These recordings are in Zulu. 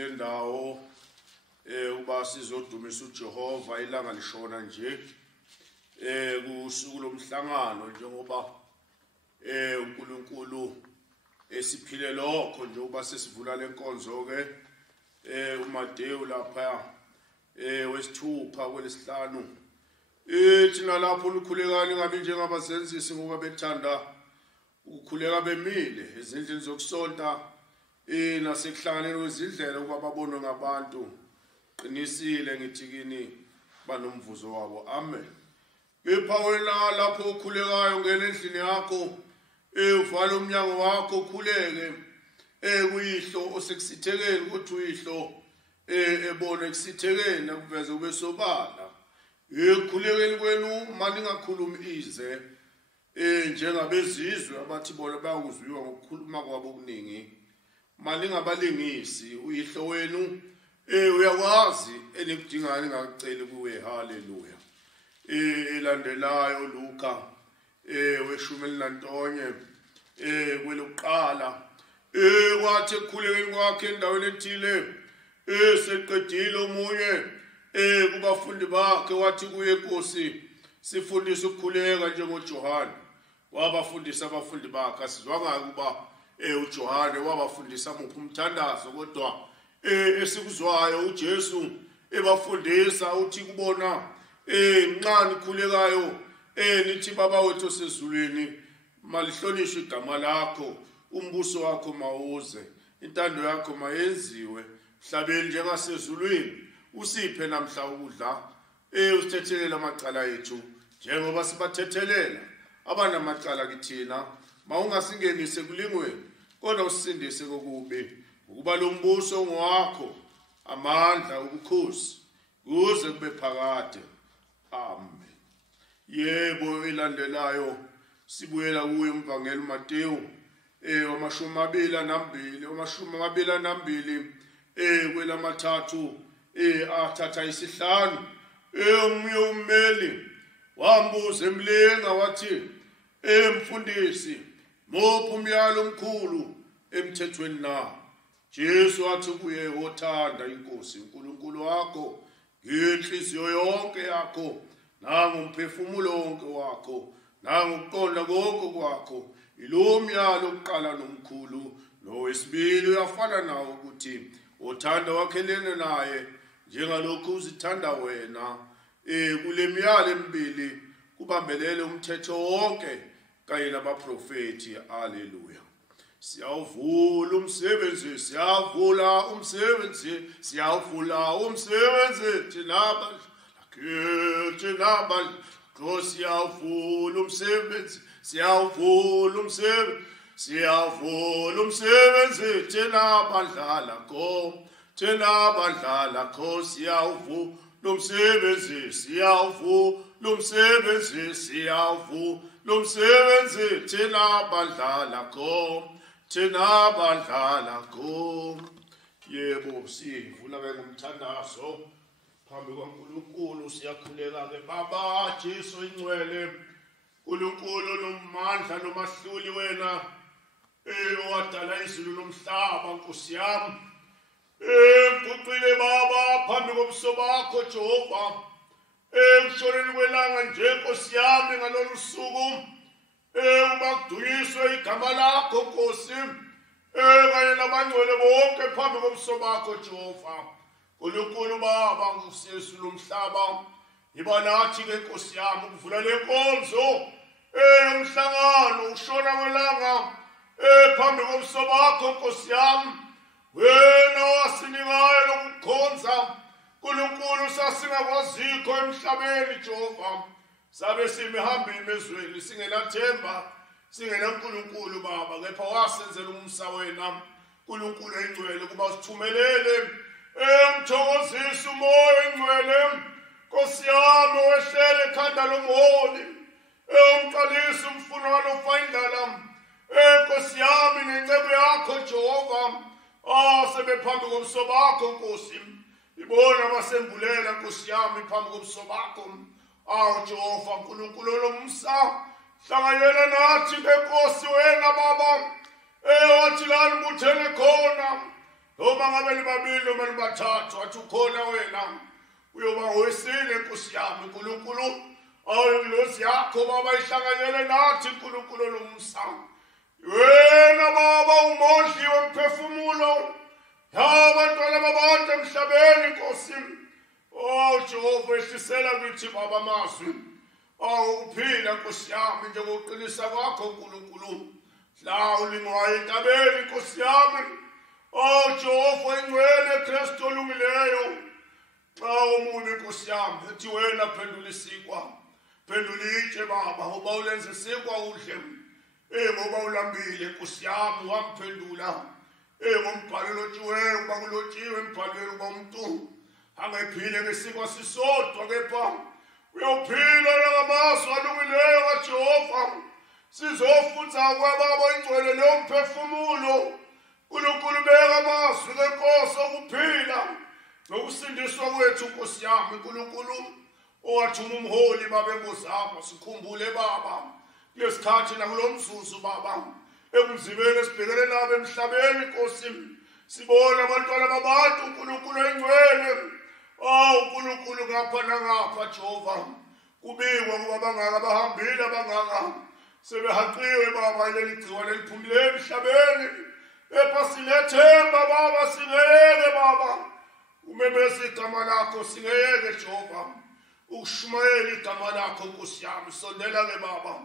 kule ndawo uba sizodumisa uJehova ilanga lishona nje kusuku lomhlangano njengoba uNkulunkulu esiphile lokho nje uba sesivula lenkonzo ke uMateyu lapha wesithupha kwelesihlanu thina lapho ulukhulekani ngabe njengabazenzisi ngoba bethanda ukukhuleka bemile ezindlini zokusonta nasekuhlanganeni kwezindlela ukuba babonwe ngabantu qinisile ngithi kini banomvuzo wabo amen. Kepha wena lapho ukhulekayo ngene endlini yakho uvale umnyango wakho ukhuleke kuyihlo osekusithekeni ukuthi uyihlo ebone kusithekeni akuveze ube sobala ekhulekeni kwenu manje ningakhulumi ize njengabezizwe abathi bona bayakuzwiwa ngokukhuluma kwabo okuningi manje ningabalingisi uyihlo wenu uyakwazi enikudingayo ningaceli kuwe haleluya. Elandelayo Luka weshumi elinantonye kwelokuqala wathi ekukhulekeni kwakhe endaweni ethile seqedile omunye kubafundi bakhe wathi kuye Nkosi sifundise ukukhuleka njengoJohane wabafundisa abafundi bakhe. Asizwanga kuba uJohane wabafundisa muphi umthandazo kodwa esikuzwayo uJesu ebafundisa uthi kubona nxa nikhulekayo nithi baba wethu osezulwini malihlonishwe igama lakho umbuso wakho mawuze intando yakho mayenziwe mhlabeni njengasezulwini usiphe namhla ukudla usithethelela amacala ethu njengoba sibathethelela abanamacala kithina mawungasingenise kulingweni kodwa usindise kokubi ukuba lo mbuso ngowakho amandla ubukhosi kuze kube phakade amen. Yebo elandelayo sibuyela kuye umvangeli Mateyu wamashumi amabili nambili kwelamathathu athatha isihlanu omunye ummeli wambuza emlenga wathi mfundisi muphi umyalo omkhulu emthethweni na? Jesu wathi kuye wothanda inkosi uNkulunkulu wakho ngenhliziyo yonke yakho nangomphefumulo wonke wakho nangokuqonda konke kwakho. Ilo myalo oqala nomkhulu nowesibili uyafana nawo ukuthi uthanda wakhelene naye njengalokhu uzithanda wena. Kule myalo emibili kubambelele umthetho wonke kanye nabaprofeti. Haleluya. Siyavula umsebenzi tinabal siyavula umsebenzi tinabadlala kho siyavula umsebenzi tinabadlala kho. Yebo sivula ngomthandazo phambi kwaNkulunkulu siyakhuleka ke Baba Jesu ingcwele uNkulunkulu nomandla nomahluli wena owadala izulu nomhlaba Nkosi yami nguqile Baba phambi kobuso bakho Jehova kushoneni kwelanga nje Nkosi yami ngalolu suku uba kudunyiswe igama lakho Nkosi kanye nabangcwele bonke phambi kobuso bakho Jehova uNkulunkulu Baba nguSiyesu lomhlaba iba nathi ke Nkosi yami ukuvula lenkonzo yomhlangano ukushona kwelanga phambi kobuso bakho Nkosi yami wena wasinikayo lokukhonza uNkulunkulu sasingakwazikho emhlabeni Jehova sabe simihamba emezweni singenathemba singenaNkulunkulu Baba kepha wasenzela umsa wena uNkulunkulu engcwele kuba sithumelele mthokozisi umoya engcwele Nkosi yami wehlele ekhanda lomholi umqalisa umfuno walofayindala Nkosi yami nencebo yakho Jehova sebephambi kobuso bakho Nkosi ibona basembulela Nkosi yami phambi kobuso bakho Jehova uNkulunkulu lomsa hlanganyela nathi ke Nkosi wena Baba wathi lani buthele khona Noma ngabe libabili noma libathathu wathi ukhona wena uyoba wesile Nkosi yami uNkulunkulu awulosi yakho baba ihlanganyele nathi uNkulunkulu lomsa wena baba umondli womphefumulo abantwana babantu emhlabeni Nkosi Jehova ehlisela kithi baba amazwi uphila Nkosi yami njengokuqinisa kwakho uNkulunkulu la ulingwayo entabeni Nkosi yami Jehova ingcwele Kristu olungileyo umubi Nkosi yami ethi wena phendula isikwa phendula itshe baba uba ulenze isikwa udle ngoba ulambile Nkosi yami wamphendula ngombhalo lotshiweyo uba kulotshiwe embhalweni uba umuntu angephile ngesikwa sisodwa kepha uyawuphila ngamazwi alungileyo kaJehova sizofutha kwababa ingcwele lomphefumulo uNkulunkulu beka amazwi lenkosi okuphila nokusindiswa kwethu Nkosi yami uNkulunkulu owathuma umholi baba enkosi apha sikhumbule baba lesikhathi nakulomzuzu baba ekunzimeni esibhekene nabo emhlabeni Nkosi sibona abantwana babantu uNkulunkulu engcwele uNkulunkulu ngapha nangapha Jehova kubikwa kuba bangaka bahambile abangaka sebehaqiwe baba ileli gciwane liphumile emhlabeni epha sinethemba baba singeke baba umemeza igama lakho singeke Jehova ukushumayela igama lakho Nkosi yami sondela ke baba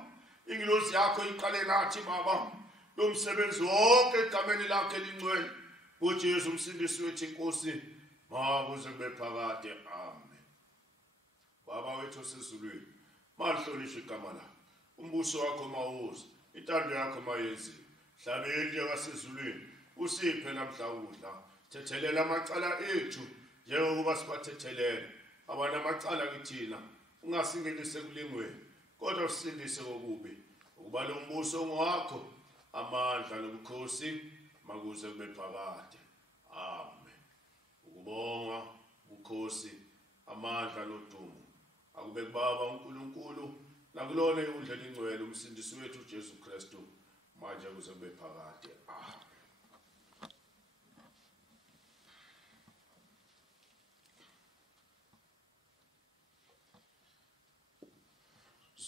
ingilosi yakho iqale nathi baba lomsebenzi wonke egameni lakhe elingcwele uJesu umsindisi wethu Nkosi makuze kube phakade amen. Baba wethu osezulwini malihlolishe igama lakho umbuso wakho mawuze intando yakho mayenziwe hlabeni njengasezulwini usiphe namhla ukudla thethelela amacala ethu njengoba sibathethelela abanamacala kithina ungasingenise kulingweni kodwa usindise kokubi ukuba lo mbuso ongwakho amandla nobukhosi makuze kube phakade amen. Ukubonga ubukhosi amandla nodumo akube kubaba uNkulunkulu nakulona iwundla elingcwele umsindisi wethu uJesu Kristu manje kuze kube phakade amen.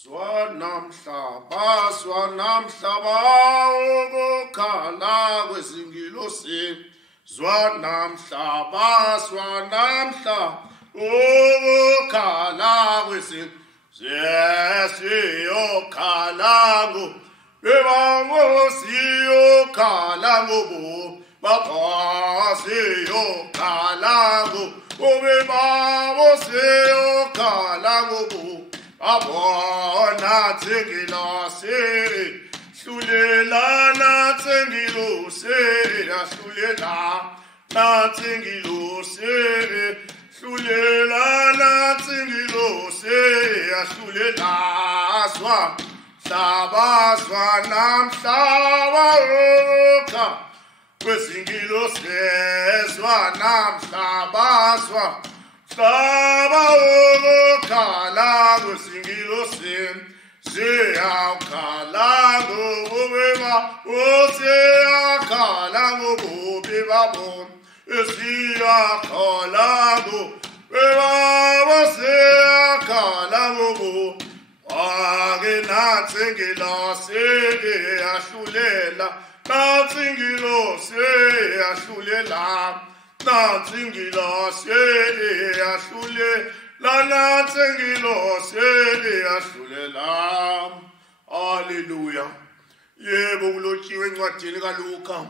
Zwanamhlaba ukukhala kwezingilosi zwanamhlaba ukukhala kwezingilosi siyokhala siyokhala ngobu baba siyokhala ngobu siyokhala ngobu abona tsengilosi hlulelana tsengilosi ahlulelana tsengilosi hlulelana tsengilosi ahlulelazwa hlabazwa namhlaba ukha kwezingilosi zwa namhlabazwa hlaba ukhala kwezingilosi ziyakhala ngobubeba usiyakhala ngobubeba siyakhala ngobubeba siyakhala ngobubeba ake natsengilosi yahlulela natsengilosi yahlulela natsengilosi yahlulela natsengilosi yahlulela. Hallelujah. Yebo kulotshiwe encwadini kaLuka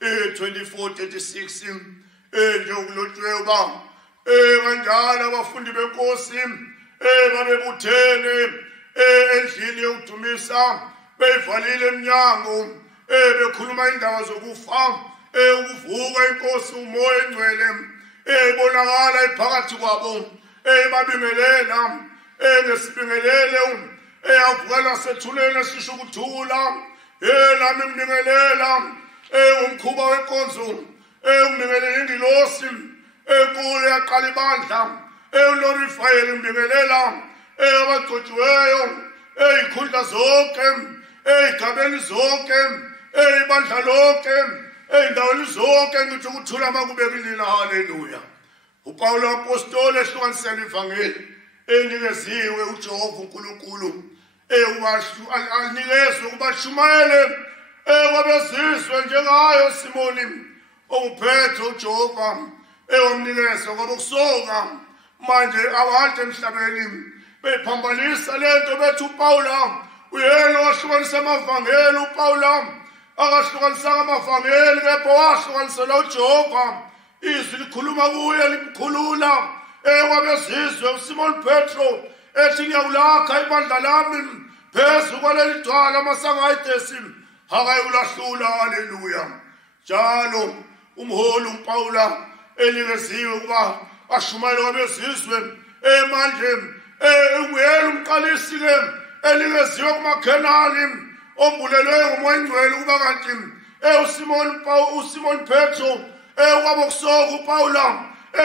24:36 njengokulotshiwe uba kanjalo abafundi benkosi babebuthene endlini yokudumisa beyivalile eminyango bekhuluma indaba zokufa ukuvuka inkosi umoya engcwele ibonakala iphakathi kwabo babingelela ngesibingelele avukela sethuleni sisho ukuthula nami ngibingelela umkhuba wenkonzo ngibingelela ingilosi enkulu yaqala ibandla uLord Ifayeli ngibingelela abagcotshiweyo ikhundla zonke ey'gabeni zonke ibandla lonke ey'ndaweni zonke ngithi ukuthula makube kulina. Haleluya. uPawulu apostoli ehlukanisela ivangeli enikeziwe uJehova uNkulunkulu anikezwe ukubashumayele kwabezizwe njengayo Simoni onguphethe uJehova ewamnikezwa kwabokusoka manje abantu emhlabeni bephambanisa lento bethi uPawula uyena wahlukanisa amavangeli. uPawula akahlukanisanga amavangeli kepha wahlukanisela uJehova. Izwi likhuluma kuye limkhulula kwabezizwe. uSimon Petro ethi ngiyawulakha ibandla lami phezu kwaleli dwala amasango ayidesi akayulahlula. Haleluya. Njalo umholi uPawula enikeziwe ukuba ashumayele kwabezizwe manje nguyena umqalisi-ke enikeziwe kumakhenani ombulelwe ngumoya ingcwele ukuba kanti uSimon Petro kwabokusoka uPawula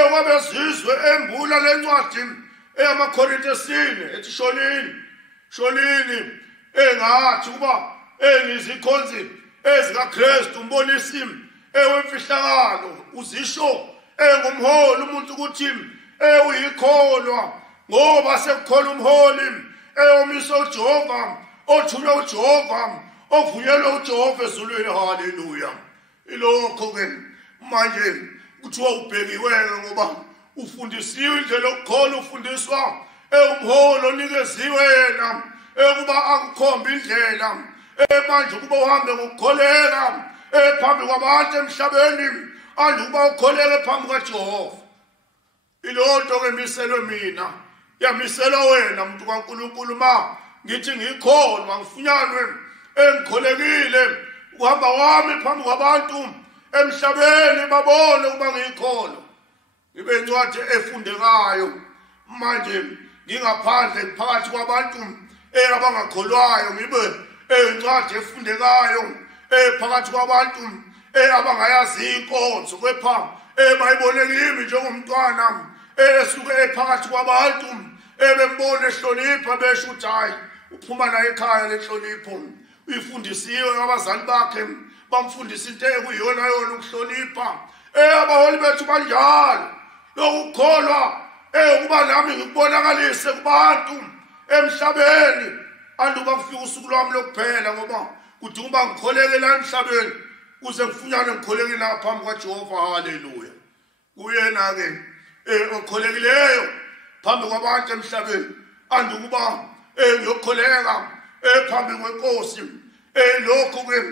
kwabezizwe embula lencwadi eyamaKorinte esine ethi shonini engathi ukuba engizikhonzi ezikaKristu umbonisi wemfihlakalo uzisho engumholi umuntu ukuthi uyikholwa ngoba sekukholwa umholi omiswe uJehova othunywe uJehova ovunyelwe uJehova ezulwini. Haleluya. Ilokho-ke manje kuthiwa ubhekiweke ngoba ufundisiwe indlela yokukholwa ufundiswa umholi onikeziwe yena ukuba akukhombe indlela manje ukuba uhambe ngokukholeka phambi kwabantu emhlabeni ukuba ukholeke phambi kaJehova. Ilonto-ke miselwe mina yamiselwa wena muntu kaNkulunkulu ma ngithi ngikholwa ngifunyanwe engikholekile ukuhamba wami phambi kwabantu emhlabeni babone ukuba ngiyikholwa ngibe incwadi efundekayo manje ngingaphandle phakathi kwabantu abangakholwayo ngibe incwadi efundekayo phakathi kwabantu abangayazi inkonzo kepha bayibone kimi njengomntwana esuke phakathi kwabantu bembona ehlonipha besho ukuthi hayi uphuma la ekhaya lenhlonipho uyifundisiwe abazali bakhe bamfundisa into ekuyiyona yona ukuhlonipha abaholi bethu banjalo lokukholwa ukuba nami ngikubonakalise kubantu emhlabeni anduba kufika usuku lwami lokuphela ngoba kudinga uba ngikholeke la emhlabeni kuze ngifunyane ngikholeke la phambi kaJehova. Haleluya. Kuyena-ke okholekileyo phambi kwabantu emhlabeni andukuba ngiyokholeka phambi kwenkosi lokhu-ke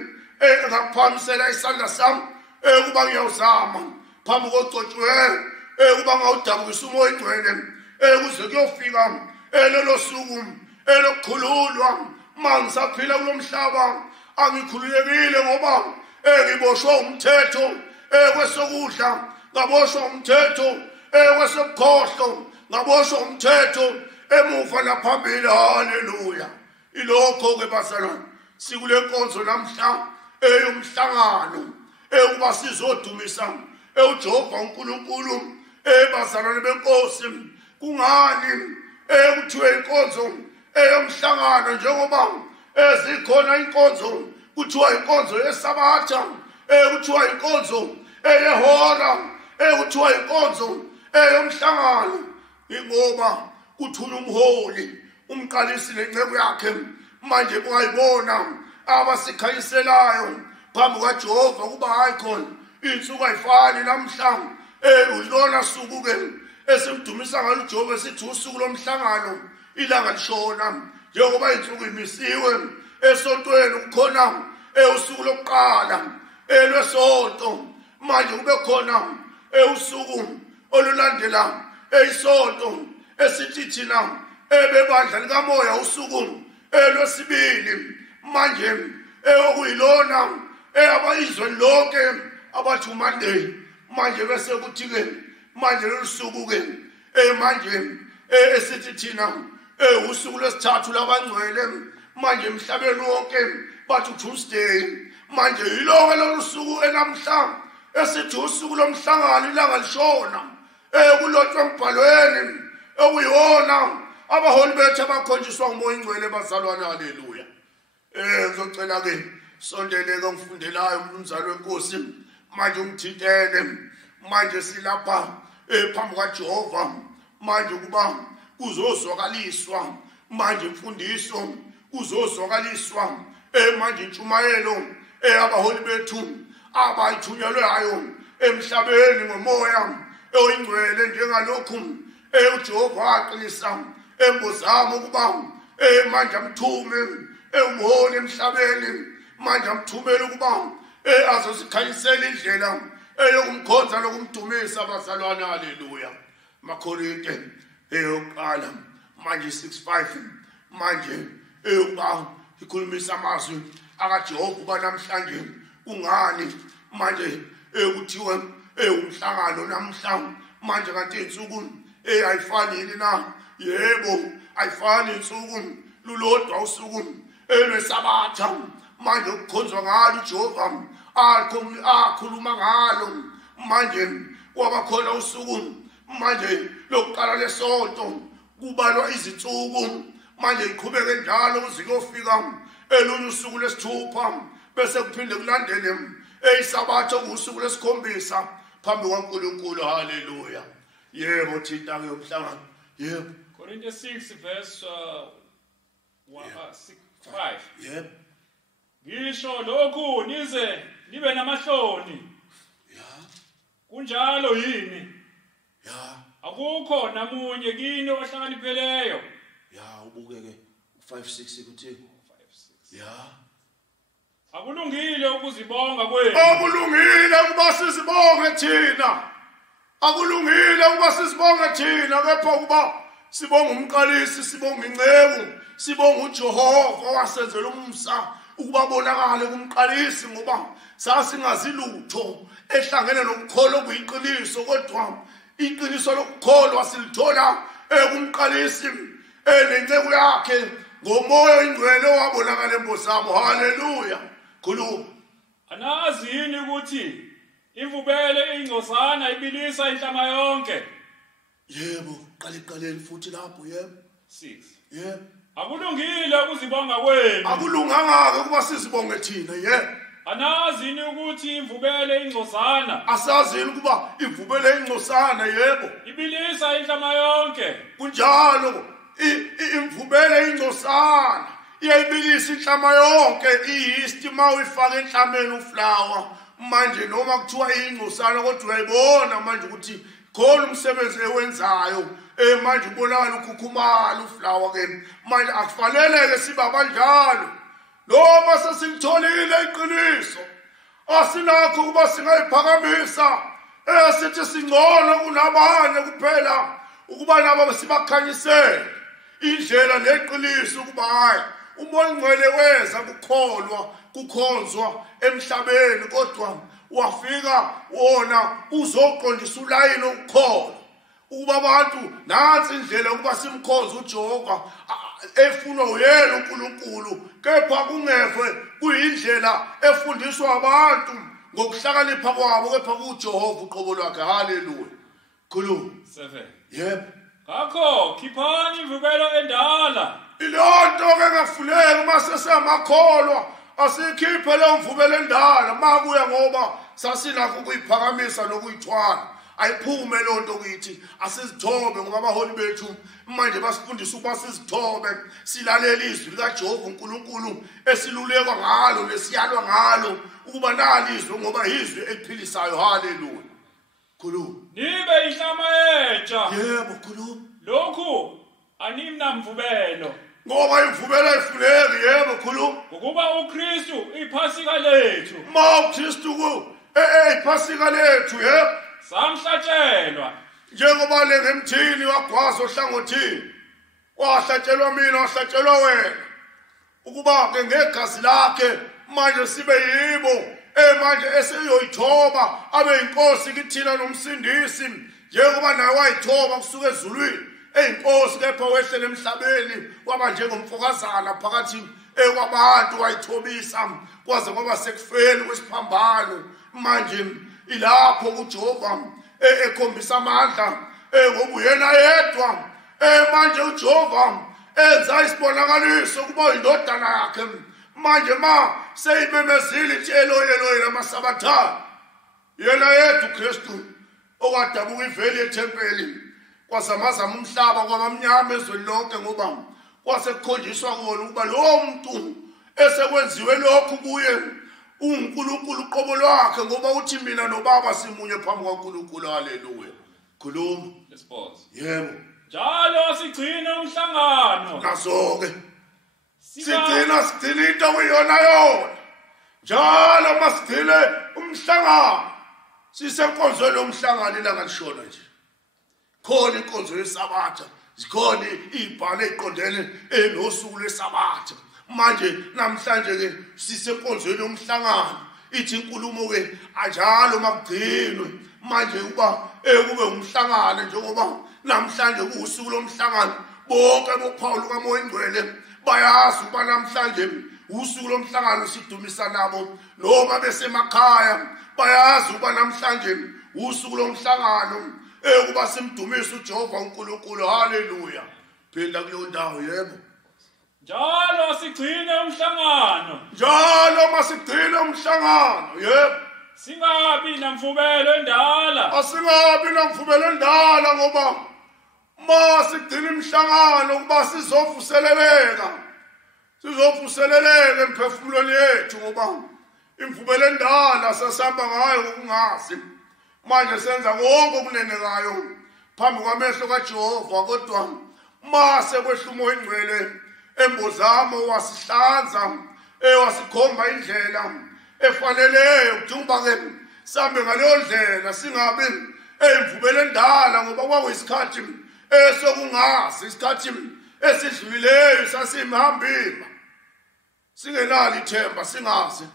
ngakuphakamisela isandla sami ukuba ngiyawuzama phambi kogcotshiweyo ukuba ngawudabukisa umoya ingcwele kuze kuyofika lelo suku lokukhululwa. Ma ngisaphila kulo mhlaba angikhululekile ngoba ngiboshwe umthetho kwesokudla, ngaboshwa umthetho kwesobukhohlo, ngaboshwa umthetho emuva naphambili. Haleluya. Ilokho-ke bazalwane sikule nkonzo namhla eyomhlangano ukuba sizodumisa uJehova uNkulunkulu. Bazalwane benkosi, kungani kuthiwe inkonzo eyomhlangano njengoba zikhona inkonzo kuthiwa inkonzo yesabatha, kuthiwa inkonzo eyehora, kuthiwa inkonzo eyomhlangano? Ingoba kuthula umholi umqalisi lenceku yakhe manje kungayibona abasikhanyiselayo phambi kaJehova kuba hayi khona insuku ayifani namhla ulona suku-ke esimdumisa ngalo uJehova esithi usuku lomhlangano ilanga lishona njengoba insuku imisiwe esontweni kukhona usuku lokuqala lwesonto manje kube khona usuku olulandela isonto esithi thina bebandla likamoya usuku lwesibili manje okuyilona abayizweni lonke abathi uMonday manje bese kuthi-ke manje lolu suku-ke manje esithi thina usuku lwesithathu labangcwele manje emhlabeni wonke bathi uTuesday manje yilonke lolu suku enamhla esithi usuku lomhlangano ilanga lishona kulotshwe embhalweni okuyiwona abaholi bethu abakhonjiswa ngumoya ingcwele bazalwane. Haleluya. Ngizocela-ke sondeleke ngifundelayo umnumzane wenkosi manje ungithintele manje silapha phambi kaJehova manje kuba kuzozwakaliswa manje imfundiso kuzozwakaliswa manje intshumayelo abaholi bethu abayithunyelwayo emhlabeni ngomoya oyingcwele njengalokhu uJehova waqinisa embozamo ukuba manje amthume umholi emhlabeni manje amthumela ukuba azosikhanyisela indlela yokumkhonza lokumdumisa abazalwane. Haleluya. Makorinte eyokuqala manje 6:5 manje ukuba ikhulumisa amazwi akaJehova uba namhlanje ungani manje kuthiwe umhlangano namhlanje manje kanti insuku ayifani na? Yebo ayifani, insuku lulodwa usuku lwesabatha manje ukukhonzwa ngalo uJehova akhuluma ngalo manje kwabakhona usuku manje lokuqala lesonto kubalwa izinsuku manje iqhubeke njalo kuze kuyofika elunye usuku lesithupha bese kuphinde kulandele isabatha kusuku lesikhombisa phambi kwaNkulunkulu. Haleluya. Yebo thina ke umhlangano. Yebo. Corinthians 6 verse 5. Yebo. Ngisho lokhu nize nibe namahloni. Ya. Kunjalo yini? Ya. Akukho namunye kini ohlakanipheleyo. Ya ubuke ke 5:6 kuthi 5:6. Ya. Akulungile ukuzibonga kwenu. Akulungile ukuba sizibonge thina. Akulungile ukuba sizibonge thina kepha ukuba sibonga umqalisi, sibonga ingceku, sibonga uJehova wasenzela umsa ukuba bonakale kumqalisi ngoba sasingazi lutho ehlangene nokukholwa okuyiqiniso kodwa iqiniso lokukholwa silithola kumqalisi nenceku yakhe ngomoya oyingcwele owabonakala embosamo. Haleluya. Khuluma. Anazi yini ukuthi imvubelo ingcosana ibilisa inhlama yonke? Yebo, qaleqaleni futhi lapho. Yebo. 6. Yebo. Akulungile ukuzibonga kwenu. Akulunganga ukuba sizibonge thina. Yebo. Anazi yini ukuthi imvubelo ingcosana? Asazini ukuba imvubelo ingcosana. Yebo. Ibilisa inhlama yonke. Kunjalo imvubelo ingcosana iyayibilisa inhlama yonke. Iyisti mawuyifaka enhlameni uflower manje noma kuthiwa ingcosana kodwa uyayibona manje ukuthi khona umsebenzi ewenzayo manje ubonakala ukhukhumala uflower ke manje akufaneleke siba kanjalo noma sesilitholile iqiniso asinakho ukuba singayiphakamisa sithi singcono kunabanye kuphela ukuba nabo sibakhanyisele indlela neqiniso ukuba hayi umoya ongcwele weza kukholwa kukhonzwa emhlabeni kodwa wafika wona uzoqondisa ulayini ukukholwa ukuba abantu nansi indlela ukuba simkhonze uJehova efunwa uyena uNkulunkulu kepha kungeve kuyindlela efundiswa abantu ngokuhlakanipha kwabo kepha kuJehova uqobo lwakhe. Haleluya. Khuluma. 7. Yebo. Ngakho khiphani imvubelo endala. Ilonto ke ngafuneka mase semakholwa asikhiphe le mvubelo endala makuya ngoba sasinakho ukuyiphakamisa nokuyithwala ayiphume lonto kithi asizithobe ngoba abaholi bethu manje basifundisa ukuba sizithobe silalela izwi likaJehova uNkulunkulu esilulekwa ngalo lesiyalwa ngalo ukuba nalizwe ngoba izwi eliphilisayo. Haleluya. Khuluma. Nibe inhlama entsha. Yebo khuluma. Lokhu animnamvubelo ngoba imvubelo ifuneki. Yebo khuluma. ukuba uKristu iphasika lethu. Ma uKristu iphasika lethu. Yebo. Samhlatshelwa njengoba le ngemthini wagwaza ohlangothini wahlatshelwa mina wahlatshelwa wena ukuba ke ngegazi lakhe manje sibe yibo manje eseyoyithoba abe inkosi kithina nomsindisi njengoba naye wayithoba kusuka ezulwini eyinkosi kepha wehlele emhlabeni waba njengomfokazana phakathi kwabantu wayithobisa kwaze kwaba sekufeni kwesiphambano manje ilapho uJehova ekhombisa amandla ngoba uyena yedwa manje uJehova enza isibonakaliso kuba indodana yakhe manje seyimemezile ithi Eloyi lama sabathane yena yedwa uKristu owadabuka iveli yethempeli kwazamazama umhlaba kwabamnyama ezweni lonke ngoba kwasekukhonjiswa kona ukuba lo muntu esekwenziwe lokhu kuye uNkulunkulu uqobo lwakhe ngoba uthi mina noBaba simunye phambi kwaNkulunkulu. Haleluya. Khuluma. Let's pause. Yebo. Njalo sigcina umhlangano. Naso-ke sigcina into kuyona. Njalo masigcine umhlangano. Sisenkonzweni yomhlangano ilanga lishona nje. Khona inkonzo yesabatha, zikhona ibhalo eziqondene nosuku lwesabatha. Manje namhlanje ke sisenkonzweni yomhlangano. Ithi inkulumo ke anjalo makugcinwe. Manje kuba kube umhlangano njengoba namhlanje kuusuku lomhlangano. Bonke boPaul kaMoya Ngcwele bayazi ukuba namhlanje usuku lomhlangano sidumisa nabo noma besemakhaya bayazi ukuba namhlanje usuku lomhlangano kuba simdumisa uJehova uNkulunkulu. Haleluya. Phela kuleyo ndawo. Yebo. Njalo sigcine umhlangano. Njalo masigcine umhlangano. Yebo. Singabi namfubelo endala. Asingabi namfubelo endala ngoba masigcine umhlangano kuba sizovuseleleka emphefumulweni yethu ngoba imvubelo endala sasihamba ngayo ngokungazi. Manje senza konke okunenekayo phambi kwamehlo kaJehova kodwa mase kwehla uMoya Ngcwele embozamo wasihlanza wasikhomba indlela efaneleyo kuba ke sambe ngaleyo ndlela singabi imvubelo endala ngoba kwakuyisikhathi sokungazi, isikhathi esidlulileyo sasimhambima singenalo ithemba singazi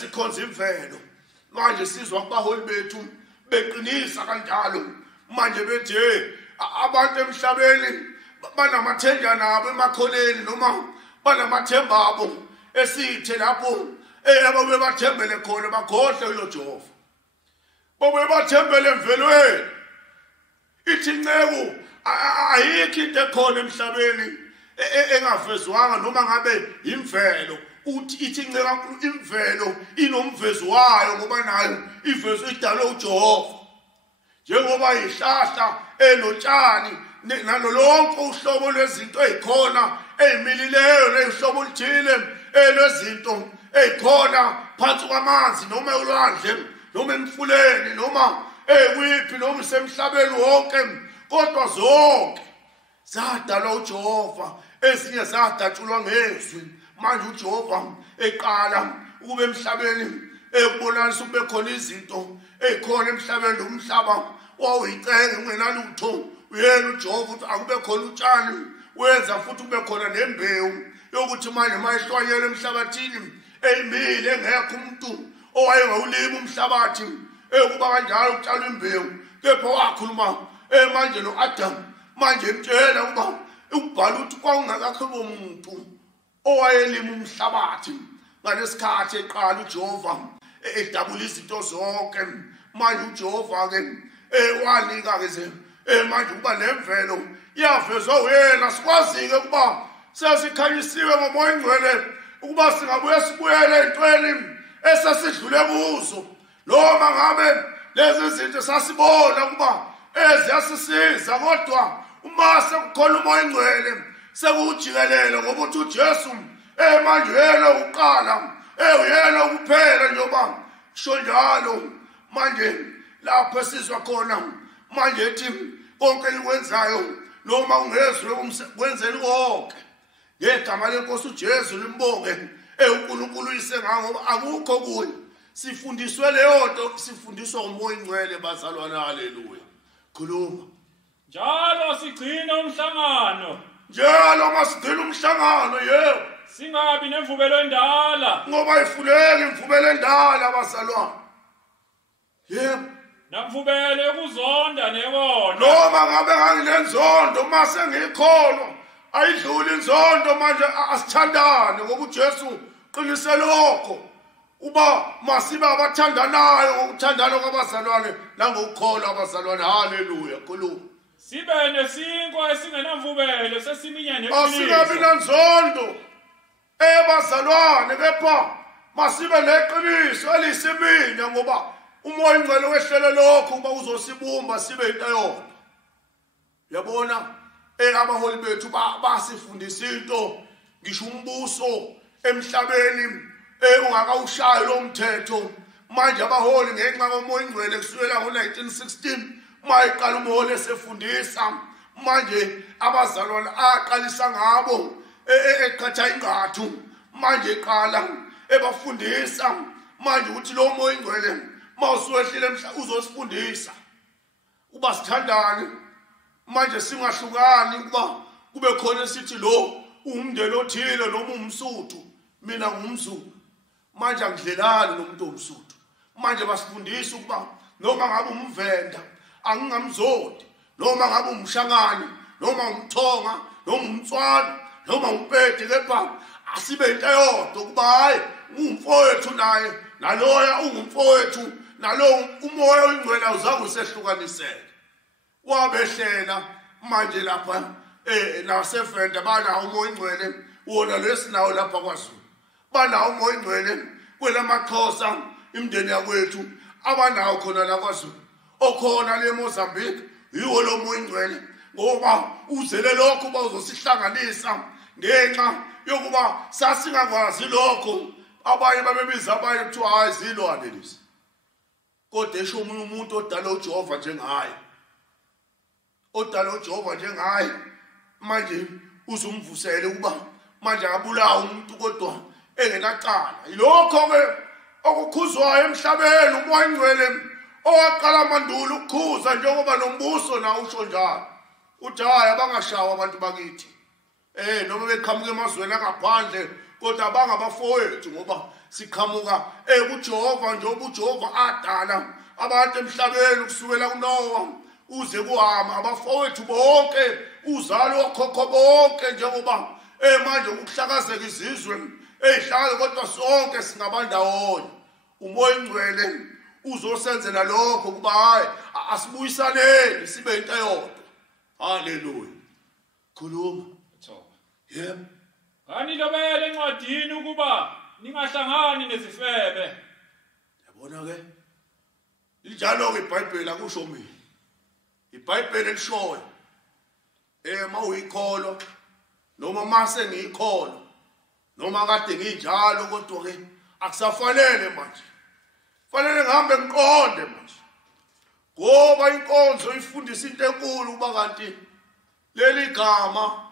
sikhonza imvelo. Manje sizwa kubaholi bethu beqinisa kanjalo manje bethi abantu emhlabeni banamathenjana abo emakholeni noma banamathemba abo esithe lapho ababe bathembele khona bakhohle uJehova. Babe bathembele emvelweni. Ithi inceku ayikho into ekhona emhlabeni engavezwanga noma ngabe imvelo. Uthi ithi inceku imvelo inomvezo wayo ngoba nayo ivezo idalwe uJehova. Njengoba ihlahla enotshani nalolonke uhlobo lwezinto ezikhona ezimilileyo lehlobo oluthile lwezinto ezikhona phansi kwamanzi noma ulwandle noma emfuleni noma kwiphi noma semhlabeni wonke, kodwa zonke zadalwa uJehova, ezinye zadatshulwa ngezwi. Manje uJehova eqala ukube emhlabeni ekubonanisa ukube khona izinto ezikhona emhlabeni umhlaba wawuyicenge ungenalutho. Uyena uJehova uthi akube khona utshani, wenza futhi kube khona nembewu yokuthi manje mayihlwanyelwe emhlabathini eyimile engekho umuntu owayengawulima umhlabathi kuba kanjalo ukutshala imbewu. Kepha wakhuluma manje noAdam manje emtshela ukuba ukubhala ukuthi kwakungakakho umuntu owayelima umhlabathi ngalesikhathi eqala uJehova edabula izinto zonke. Manje uJehova ke wanika ke manje kuba nemvelo yavezwa uyena. Sikwazi-ke ukuba sesikhanyisiwe ngoMoya Ngcwele ukuba singabuye sibuyele ey'ntweni esesidlule kuzo noma ngabe lezi zinto sasibona ukuba ziyasisiza, kodwa uma sekukhona uMoya Ngcwele sekujikelele ngoba uthi uJesu manje uyena uqala uyena ukuphela njengoba kusho njalo. Manje lapho esizwa khona manje ethi konke elikwenzayo noma ungezwe kwenzeni konke ngegama lenkosi uJesu limbonge uNkulunkulu uyise ngoba akukho kuye. Sifundiswe leyo nto, sifundiswa uMoya Ngcwele bazalwane. Haleluya. Khuluma. Njalo sigcina umhlangano. Njalo masigcina umhlangano. Yebo. Singabi nemvubelo endala ngoba ifuleke imvubelo endala bazalwane. Yebo. Namvubelo yokuzonda nekono. Noma ngabe nganginenzondo mase ngikholwa ayidluli inzondo manje asithandane ngoba uJesu qinise lokho uba masibe abathandanayo ngokuthandana kwabazalwane nangokukholwa abazalwane. Haleluya. Khuluma. Sibe nesinkwa esingenamvubelo sesiminya neqiniso. Asingabi nanzondo bazalwane kepha masibe neqiniso elisiminya ngoba umoya ingcwele wehlele lokho kuba uzosibumba sibe into eyodwa. Yabona abaholi bethu basifundisa into ngisho umbuso emhlabeni ungakawushayi lo mthetho. Manje abaholi ngenxa komoya ingcwele kusukela ngo-1916 mayiqala umholi esefundisa. Manje abazalwane aqalisa ngabo eqhatha ingqathu. Manje eqala ebafundisa manje ukuthi lo moya ingcwele mawusuwehlile uzosifundisa uba sithandane. Manje singahlukani kuba kube khona sithi lo umndeni othile noma umsuthu mina ngumZulu. Manje angidlelani nomuntu omsuthu. Manje basifundisa ukuba noma ngabe umvenda angingamzodi, noma ngabe umshangani, noma umthonga, noma umtswana, noma umpedi, kepha asibe into eyodwa ukuba hayi ungumfowethu naye naloya ungumfowethu nalo umoya oyingcwele awuzange usehlukaniseke. Wabehlela manje lapha nasevenda banawo umoya ingcwele wona lesinawo lapha kwaZulu. Banawo umoya ingcwele kwelamaXhosa imndeni yakwethu abanawo khona la kwaZulu. Okhona le Mozambique yiwo lo moya ingcwele ngoba uzele lokho bazosihlanganisa ngenxa yokuba sasingakwazi lokho. Abanye babebiza abanye kuthiwa hayi zilwane lezi. Kodwa esho omunye umuntu odala uJehova njengaye. Odala uJehova njengaye manje uzumvusele ukuba manje akabulawa umuntu kodwa engenacala. Yilokho ke okukhuzwayo emhlabeni umoya ingcwele owaqala amandulo ukukhuza njengoba nombuso nawo usho njalo. Uthi hayi abangashawa abantu bakithi. Noma beqhamuka emazweni angaphandle kodwa abangabafowethu ngoba siqhamuka kuJehova njengoba uJehova adala abantu emhlabeni kusukela kuNoah uze kuHama abafowethu bonke uzalo okhokho bonke njengoba manje ukuhlakazeka izizwe ezihlala kodwa sonke singabandawonye. Umoya ingcwele uzosenzela lokho kuba hayi asibuyisaneni sibe into eyodwa. Haleluya. Khuluma. Yebo. Ngani lobele encwadini ukuba ningahlangani nezifebe. Yabona ke linjalo ke iBhayibheli akusho mina. iBhayibheli lishoyo mawuyikholo noma mase ngiyikholo noma kade nginjalo kodwa ke akusafanele manje. Fanele ngihambe ngiqonde manje. Ngoba inkonzo ifundisa into enkulu kuba kanti leli gama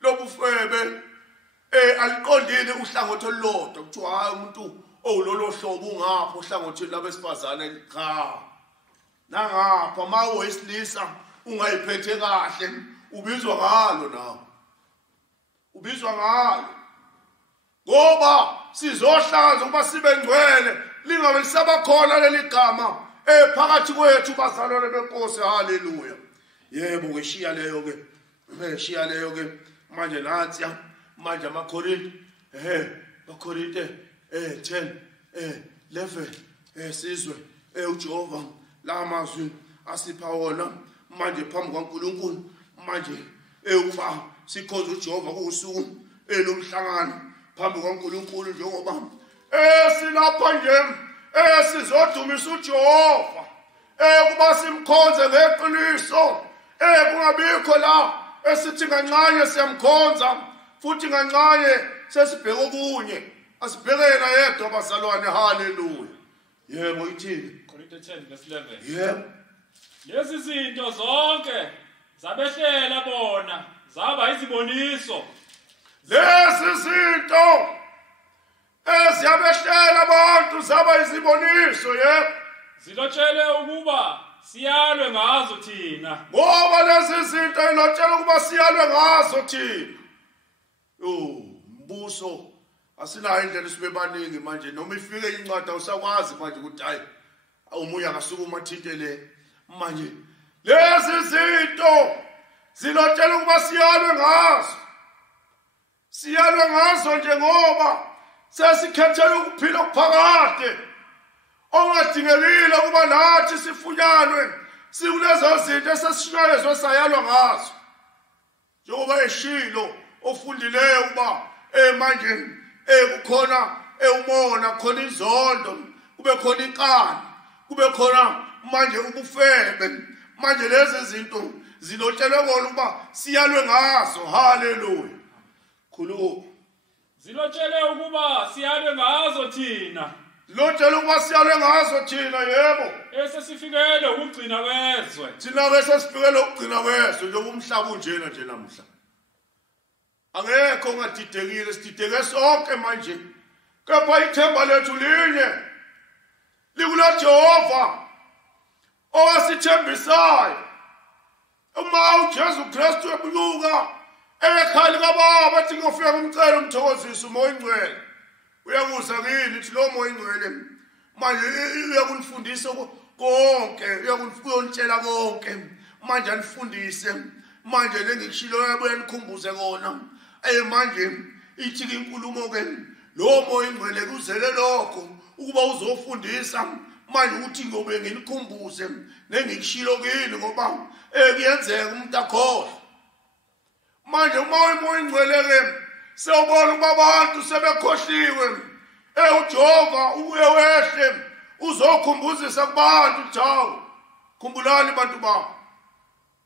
lobufebe aliqondile uhlangothi olulodwa kuthiwa hayi umuntu owulolo hlobo ungapho uhlangothini labesifazane cha. Nangapha mawesilisa ungayiphethe kahle ubizwa ngalo nawe. Ubizwa ngalo. Ngoba sizohlanza ukuba sibe ngcwele lingabe lisabakhona leli gama phakathi kwethu bazalwane benkosi. Haleluya. Yebo ngishiya leyo ke. Ngishiya leyo ke manje nansi manje amaKorinte baKorinte 10 11 sizwe uJehova la mazwi asipha wona manje phambi kwaNkulunkulu manje ukuba sikhonza uJehova kusuku lomhlangano phambi kwaNkulunkulu njengoba silapha nje sizodumisa uJehova kuba simkhonze ngeqiniso kungabikho la esithi ngancane siyamkhonza futhi ngancane sesibheka okunye. Asibheke yena yedwa bazalwane. Haleluya. Yebo ithini Korinte 10:11. Yebo. Lezi zinto zonke zabehlela bona zaba iziboniso. Lezi zinto eziyabehlela abantu zaba iziboniso. Yebo. Zilotshele ukuba siyalwe ngazo thina. Ngoba lezi zinto ilotshela ukuba siyalwe ngazo thina. Mbuso asinayo indlela sibebaningi manje noma ifike incwadi awusakwazi manje ukuthi hayi umunye akasuka umathintele manje. Lezi zinto zilotshela ukuba siyalwe ngazo. Siyalwe ngazo njengoba sesikhethela ukuphila okuphakade ongadingekile ukuba nathi sifunyanwe sikulezo zinto esesishinayezwe sayalwa ngazo. Njengoba eshilo ofundileyo ukuba manje kukhona umona khona izondo kube khona inkani kube khona manje ubufebe manje lezi zinto zilotshelwe kona ukuba siyalwe ngazo haleluya khulu zilotshelwe ukuba siyalwe ngazo thina lotshelwe ukuba siyalwe ngazo thina yebo esesifikele ukugcina kwezwe thina ke sesifikele ukugcina kwezwe njengoba umhlaba unjena nje namhla angekho ongadidekile sidideke sonke manje kepha ithemba lethu linye likulo Jehova owasithembisayo uma uJesu Kristu ebuka ekhali kababa athi ngofika kumcela umthokozisa umoya ingcwele uyakuza kini ithi lo moya ingcwele manje uyakunifundisa konke uyakunitshela konke manje anifundise manje lengishilo yabuya nikhumbuze kona manje ithi inkulumo ke lo moya ingcwele kuzele lokho ukuba uzofundisa manje uthi ngobe nginikhumbuze nengishilo kini ngoba kuyenzeka umuntu akhohle manje umoya ingcwele ke sewubona ukuba abantu sebekhohliwe uJehova ubuye wehle uzokhumbuzisa kubantu jawu khumbulani bantu babo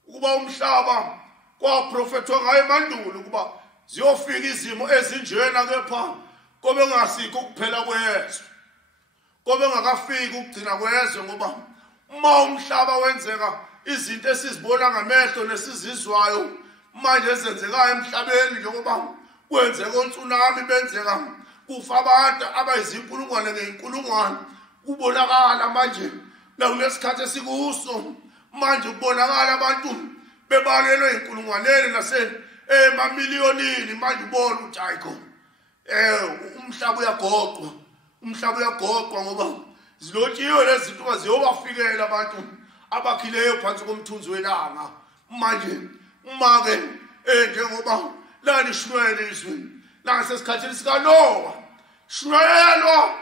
ukuba umhlaba kwaprofethwa ngaye emandulo ukuba ziyofika izimo ezinjena kepha kobe ngasikho kuphela kwezwe kobe ngakafiki ukugcina kwezwe ngoba uma umhlaba wenzeka izinto esizibona ngamehlo nesizizwayo manje ezenzekayo emhlabeni njengoba kwenzeka ontsunami benzeka kufa abantu abayizinkulungwane ngeinkulungwane kubonakala manje nakulesikhathi esikuso manje kubonakala abantu bebalelwe inkulungwaneni emamiliyonini manje ubona ukuthi ayikho umhlaba uyagoqwa ngoba zilotshiwe lezi zinto ziyobafikela abantu abakhileyo phansi komthunzi welanga manje uma-ke njengoba lalishunwele izwi langasesikhathini sikaNowa shunwelwa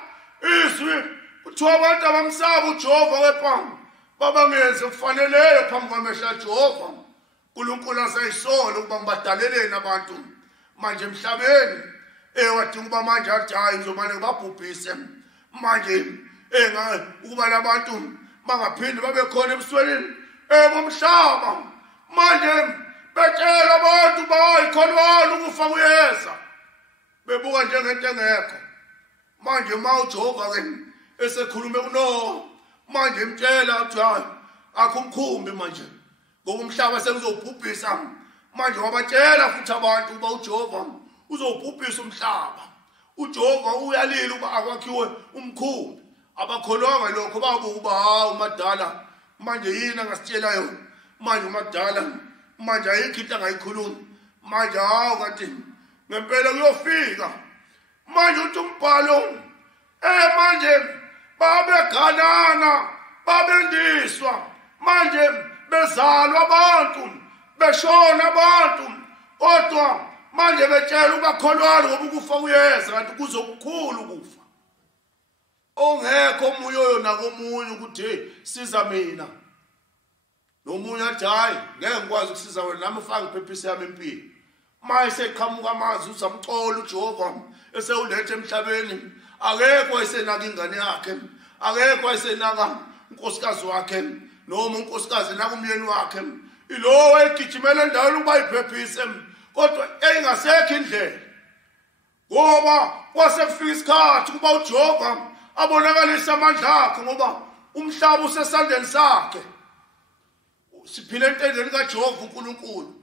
izwi kuthiwa abantu abamsaba uJehova kepha babangenze kufaneleyo phambi kwamehlo kaJehova uNkulunkulu asayisola ukuba ngibadaleleni abantu manje emhlabeni wadinga ukuba manje athi hayi ngizomane ngibabhubhise manje ukuba labantu bangaphindi babe khona ebusweni bomhlaba manje betshela abantu bayikhonwani ukufa kuyeza bebuka njengento engekho manje ma uJehova ke esekhulume kuNowa manje imtshela uthi hayi akumkhumbi manje ngoba umhlaba sekuzobhubhisa manje wabatshela futhi abantu uba uJehova uzobhubhisa umhlaba uJehova uyalila uba akwakhiwe umkhumbi abakholwanga lokho babuka hawu umadala manje yini angasitshela yona manje umadala manje ayikho into angayikhuluma manje hawu kanti ngempela kuyofika manje uthi umbhalo manje babeganana babendiswa manje bezalwa abantu beshona abantu kodwa manje betshela ubakholwane ngoba ukufa kuyeza kanti kuzokukhulu ukufa ongekho omunye oyona komunye ukuthi siza mina nomunye athi hayi ngeke ngikwazi ukusiza wena nami ufake ngiphephise yami empilo maye seqhamuka amazwi uzamcola uJehova esewulethe emhlabeni akekho esenaka ingane yakhe akekho esenaka unkosikazi wakhe noma unkosikazi naka umyeni wakhe ilowo egijimela endaweni ukuba iphephise kodwa engasekho indlela ngoba kwasekufika isikhathi kuba uJehova abonakalisa amandla akhe ngoba umhlaba usesandleni sakhe siphile entendeni kaJehova uNkulunkulu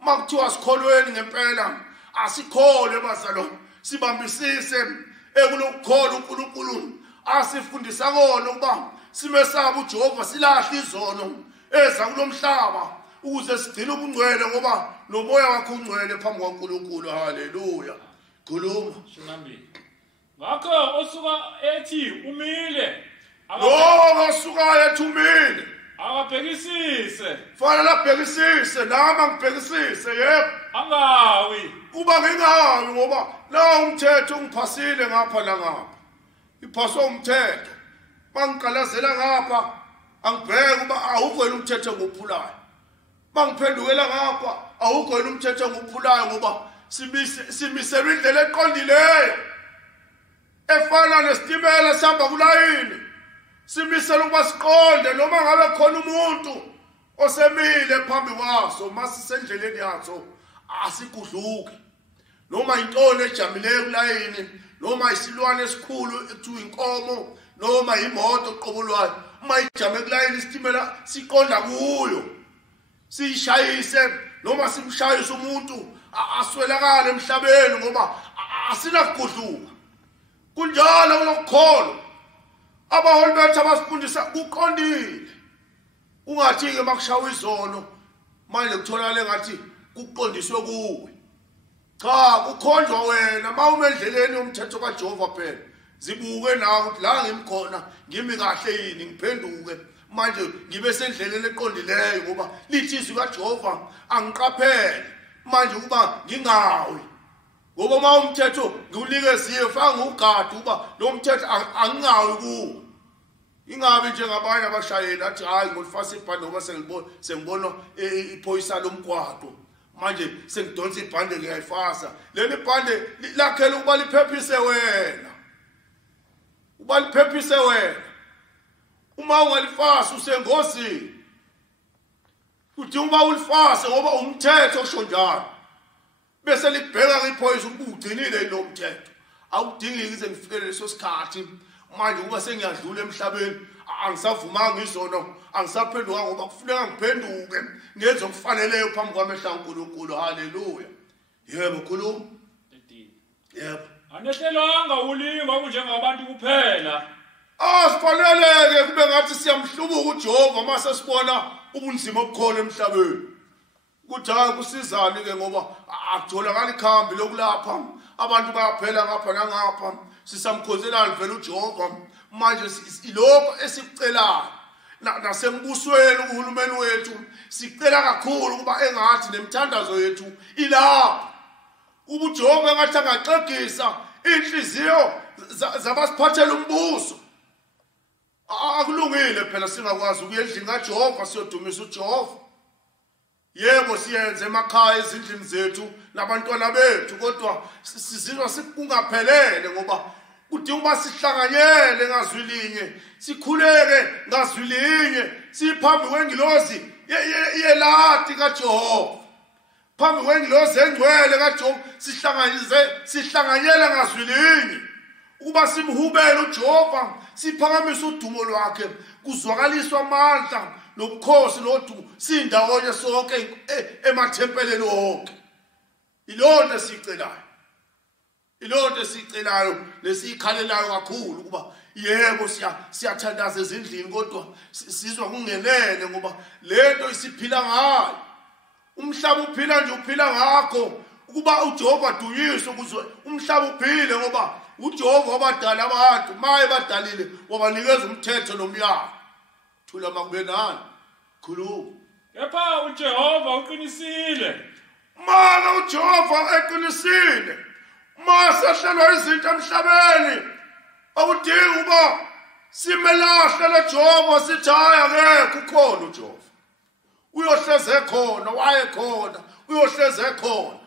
makuthiwa sikholweni ngempela asikholwe bazalwane sibambisise ekulokukholwa uNkulunkulu asifundisa kona ukuba simesaba uJehova silahle izono eza kulomhlaba ukuze sigcine ubungcwele ngoba nomoya wakhe ungcwele phambi kwaNkulunkulu haleluya khuluma shunambili ngakho osuka ethi umile lo osuka ethi umile akabhekisise fanele abhekisise nami ngibhekisise yebo angawi kuba ngingawi ngoba la umthetho ungiphasile ngapha la ngapha iphaswa umthetho bangiqalazela ngapha angibheke uba awukho yena umthetho ngophulayo bangiphendukela ngapha awukho yena umthetho ngophulayo ngoba simiselwe indlela eqondileyo efana nesitimela sihamba kulayini. Simisela ukuba siqonde noma ngabe khona umuntu osemile phambi kwaso masisendleleni yaso asikudluki. Noma intoni ejamileyo kulayini, noma isilwane esikhulu ekuthiwa inkomo, noma imoto oqobulwayo, uma ijame kulayini isitimela siqonda kuyo. Siyishayise noma simshayise umuntu aswelakala emhlabeni ngoba asinakugudluka. Kunjalo kulokukholwa. Abaholi bethu abasifundisa kuqondile. Ungathi-ke makushawa izono manje kutholakale ngathi kuqondiswe kuwe. Cha, kukhonjwa wena mawume endleleni yomthetho kaJehova phela. Zibuke nawe ukuthi la ngimkhona ngimi kahle yini ngiphenduke manje ngibe sendleleni eqondileyo ngoba lithi izwi kaJehova angiqaphele manje ukuba ngingawi. Ngoba uma umthetho ngiwunikeziwe fanga ugadi uba lo mthetho angingawi kuwo. Ingabe njengabanye abashayeli athi hayi ngolifasa ibhande ngoba sengibona iphoyisa lomgwaqo. Manje sengidonsa ibhande ngiyayifasa. Leli bhande lakhela ukuba liphephise wena. Uba liphephise wena. Uma ungalifasa usengozini. Udinga uba ulifase ngoba umthetho usho njalo. Bese libheka ngiphoyisa ubugcinile lo mthetho. Awudingi ize ngifikele leso sikhathi manje uba sengiyadlula emhlabeni angisavumanga izono angisaphenduka ngoba kufuneka ngiphenduke ngenze okufaneleyo phambi kwamehla kaNkulunkulu. Haleluya. Yebo khuluma. Yebo. Anehlelanga ulinga kunjengabantu kuphela. Sifaneleke kube ngathi siyamhlubuka uJehova mase sibona ubunzima obukhona emhlabeni. Kuthi hayi kusizani ke ngoba akutholakala ikhambi lokulapha abantu bayaphela ngapha nangapha. Sisamkhonzelana vele uJehova manje ilokho esikucelayo nasembusweni uhulumeni wethu sicela kakhulu ukuba engathi nemithandazo yethu ilapha. UJehova engathi angaxegisa inhliziyo zabasiphathela umbuso. Akulungile phela singakwazi ukuya endlini kaJehova siyodumisa uJehova. Yebo siyenze emakhaya ezindlini zethu nabantwana bethu kodwa sizizwa sikungaphelele ngoba udinga uba sihlanganyele ngazwi linye, sikhuleke ngazwi linye, siphambi kwengilozi yelati kaJehova. Phambi kwengilozi engcwele kaJehova sihlanganyele ngazwi linye. Ukuba simhubele uJehova, siphakamisa udumo lwakhe, kuzwakaliswa amandla nobukhosi nodumo sindawonye sonke emathempeleni wonke. Ilonto sicelayo. Ilonto sicelayo lesiyikhalelayo kakhulu ukuba yebo siyathandaza ezindlini kodwa sizwa kungenele ngoba lento isiphila ngayo. Umhlaba uphila nje uphila ngakho ukuba uJehova dunyiswe ukuze umhlaba uphile ngoba uJehova wabadala abantu maye badalile wabanikeza umthetho nomyalo. Thula makube nani khuluma. Kepha uJehova uqinisile. Maka uJehova eqinisile. Masahlelwa izinto emhlabeni awudingi uba simelahle leJehova sithi hayi akekho ukhona uJehova. Uyohleze khona wayekhona uyohleze khona.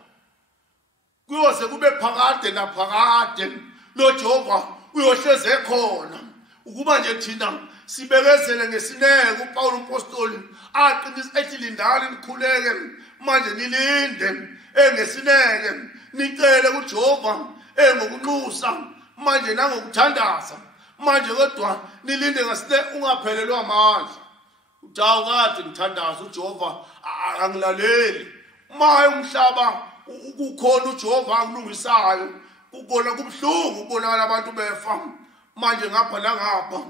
Kuyoze kube phakade naphakade lo Jehova uyohleze khona. Ukuba nje thina sibekezele ngesineke uPaul umpostoli aqinisa ethi lindani nikhuleke manje nilinde engesineke nicele kuJehova ngokunxusa manje nangokuthandaza manje kodwa nilinde ngasile ungaphelelwa amandla. Ujawu kade ngithandaza uJehova angilaleli maye umhlaba ukukhona uJehova akulungisayo ukubona kubhlungu ukubona abantu befa manje ngapha nangapha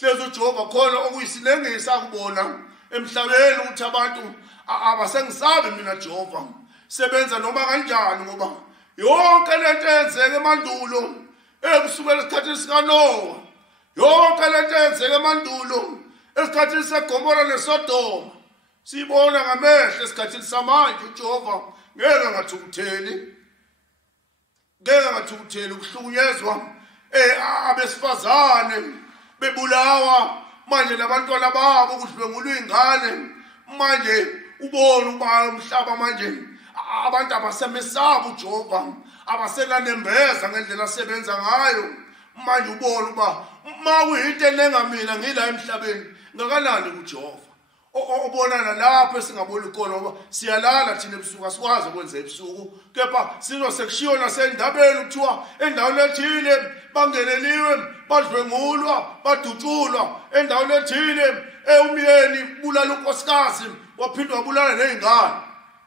hlezi uJehova khona okuyisilengisa kubona emhlabeni ukuthi abantu abasengisabe mina Jehova sebenza noma kanjani ngoba yonke lento eyenzeke emandulo ekusukela esikhathini sikaNoah yonke lento eyenzeke emandulo esikhathini seGomora neSodoma sibona ngamehlo esikhathini samanje uJehova ngeke ngathukutheli ukuhlukunyezwa abesifazane bebulawa manje labantwana babo kudlwengulwa ingane manje ubona uba umhlaba manje abantu abasemesaba uJehova abasenanembeza ngendlela asebenza ngayo manje ubona uba uma kuyinto enengamina ngila emhlabeni ngakanani kuJehova obonana lapho esingaboni khona ngoba siyalala thina ebusuku asikwazi ukwenza ebusuku kepha sizosekushiyo nasendabeni kuthiwa endaweni ethile bangeneliwe badlwengulwa badutshulwa endaweni ethile umyeni bulala unkosikazi waphindwa wabulala nezingane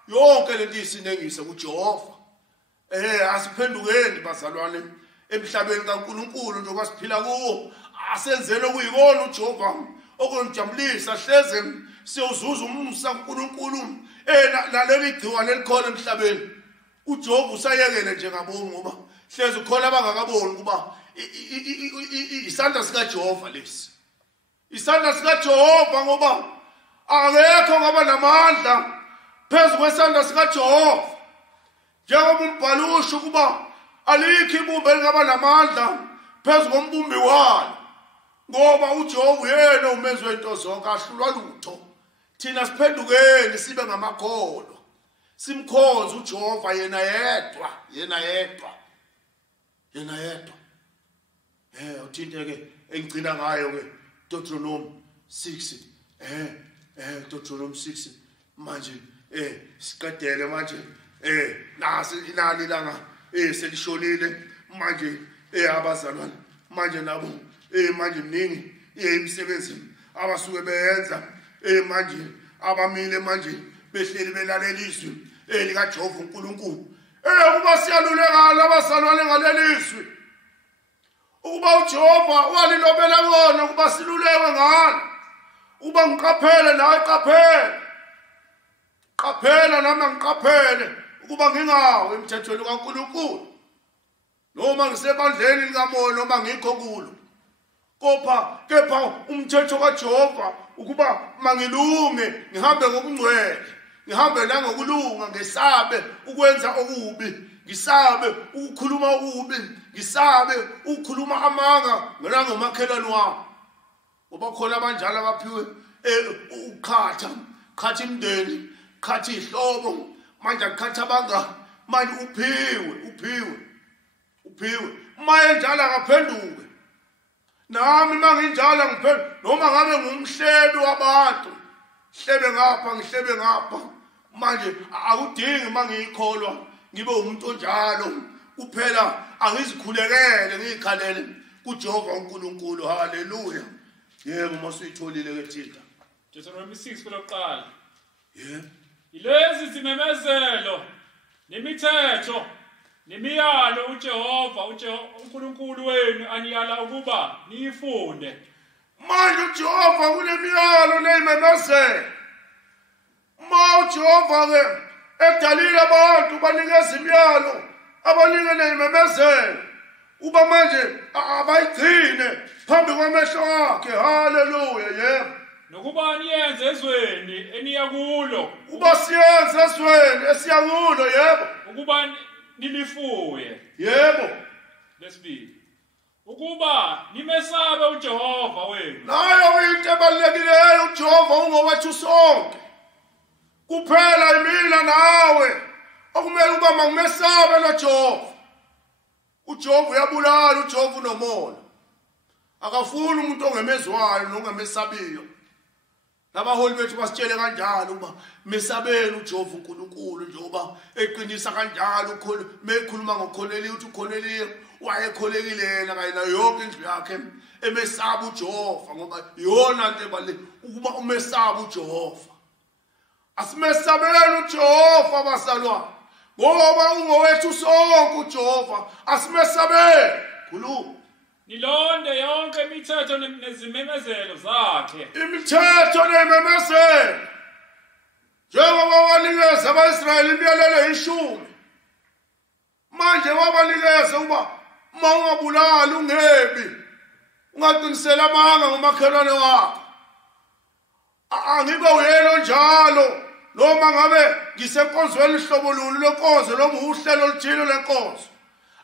yonke lento isinengise kuJehova asiphendukeni bazalwane emhlabeni kaNkulunkulu njengoba siphila kuwo asenzele okuyikona uJehova okunjabulisa hleze siyawuzuza umsa uNkulunkulu naleli gciwane elikhona emhlabeni uJehova usayekele nje ngabonga ngoba hleze khona abangakaboni kuba isandla sikaJehova lesi isandla sikaJehova ngoba akekho ngaba namandla phezu kwesandla sikaJehova njengoba umbhalo usho kuba alikho ibumba elingaba namandla phezu kombumbi walo ngoba uJehova uyena umenzi wento zonke ahlulwa lutho thina siphendukeni sibe ngamakholo simkhonze uJehova yena yedwa uthinte-ke engigcina ngayo-ke Deuteronomy 6 Deuteronomy 6 manje siqedele manje nasi inani ilanga selishonile manje abazalwane manje nabo manje mningi imisebenzi abasuke beyenza manje abamile manje behleli belalela izwi likaJehova uNkulunkulu kuba siyalulekana abazalwane ngaleliswi ukuba uJehova walilobela kona ukuba siluleke ngalo uba ngiqaphele nawe qaphela nami ngiqaphele ukuba ngingawe emthethweni kaNkulunkulu noma ngisebandleni likamoya noma ngikho kulo kepha umthetho kaJehova ukuba mangilunge ngihambe ngokungcwele ngihambe nangokulunga ngesabe ukwenza okubi ngisabe ukukhuluma okubi ngisabe ukukhuluma amanga ngomakhelwane wami ngoba khona abanjalo abaphiwe ukukhatha imndeni khatha ihlobo manje akukhatha abangani manje uphiwe maye njalo akaphenduke nami manginjalo ngiphenduke noma ngabe ngumhlebi wabantu hlebe ngapha manje akudingi mangiyikholwa ngibe umuntu onjalo kuphela angizikhulekele ngikhalele kuJehova uNkulunkulu haleluya yebo masuyitholile ke thina Deuteronomy 6 kuloqala yebo ilezi zimemezelo nemithetho nemiyalo uJehova uNkulunkulu wenu aniyala ukuba niyifunde manje uJehova kunemiyalo neyimemezelo uJehova ke edalile abantu banikeza imiyalo abanike neyimemezelo uba manje abayigcine phambi kwamehlo akhe haleluya yebo nokuba niyenze ezweni eniya kulo uba siyenze ezweni esiya kulo yebo ukuba nilifuye yebo lesibili ukuba nimesabe uJehova wenu nayo into ebalulekileyo uJehova ungowethu sonke kuphela imina nawe okumele ukuba mangimesabe noJehova uJehova uyabulala uJehova unomona akafuni umuntu ongemezwayo nongemesabiyo labaholi bethu basitshele kanjalo ukuba mesabeni uJehova uNkulunkulu njengoba eqinisa kanjalo mekhuluma ngokhoneliwe uthi ukhoneliwe wayekholekile yena kanye nayo yonke indlu yakhe emesaba uJehova ngoba yona into ebalulekile ukuba umesaba uJehova asimesabeni uJehova bazalwane ngoba ungowethu sonke uJehova asimesabeni khuluma nilonde yonke imithetho nezimemezelo zakhe imithetho nezimemezelo njengoba wanikeza abaIsrayeli imiyalelo 10 manje wabanikeza ukuba mawungabulali ungebi ungaqinisela amanga ngomakhelwane wakho angibe uyena njalo noma ngabe ngisenkonzweni ihlobo luni lenkonzo noma uhlelo oluthile lenkonzo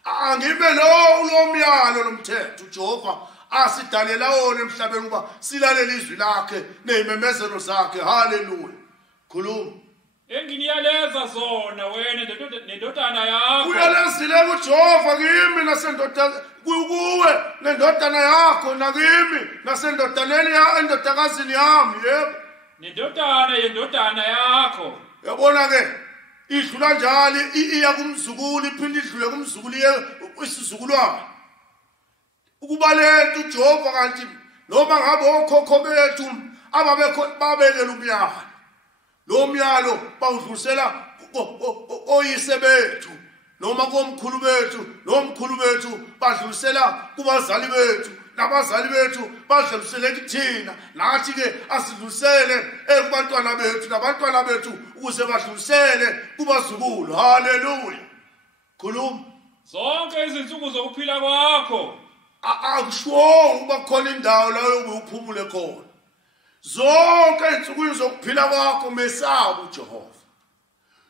angibe lomyalo lomthetho uJehova asidalela wona emhlabeni kuba silalela izwi lakhe nezimemezelo zakhe haleluya khuluma enginiyaleza zona wena nendodana yakho. Uyalezile kuJehova kimi nasendodana kuwe nendodana yakho nakimi nasendodaneni endodakazini yami yebo. Nendodana yendodana yakho. Yabona ke idlula njalo iya kumzukulu iphinde idlule kumzukulu isizukulwana. Ukuba lento uJehova kanti noma ngabe okhokho bethu babekela umyalo. Lo myalo bawudlulisela oyise bethu noma komkhulu bethu nomkhulu bethu badlulisela kubazali bethu nabazali bethu badlulisele kuthina nathi ke asidlulisele kubantwana bethu nabantwana bethu ukuze badlulisele kubazukulu. Haleluya. Khuluma. Zonke izinsuku zokuphila kwakho akusho ukuba khona indawo la yokuphumule khona. Zonke izinsuku zokuphila kwakho mesaba uJehova.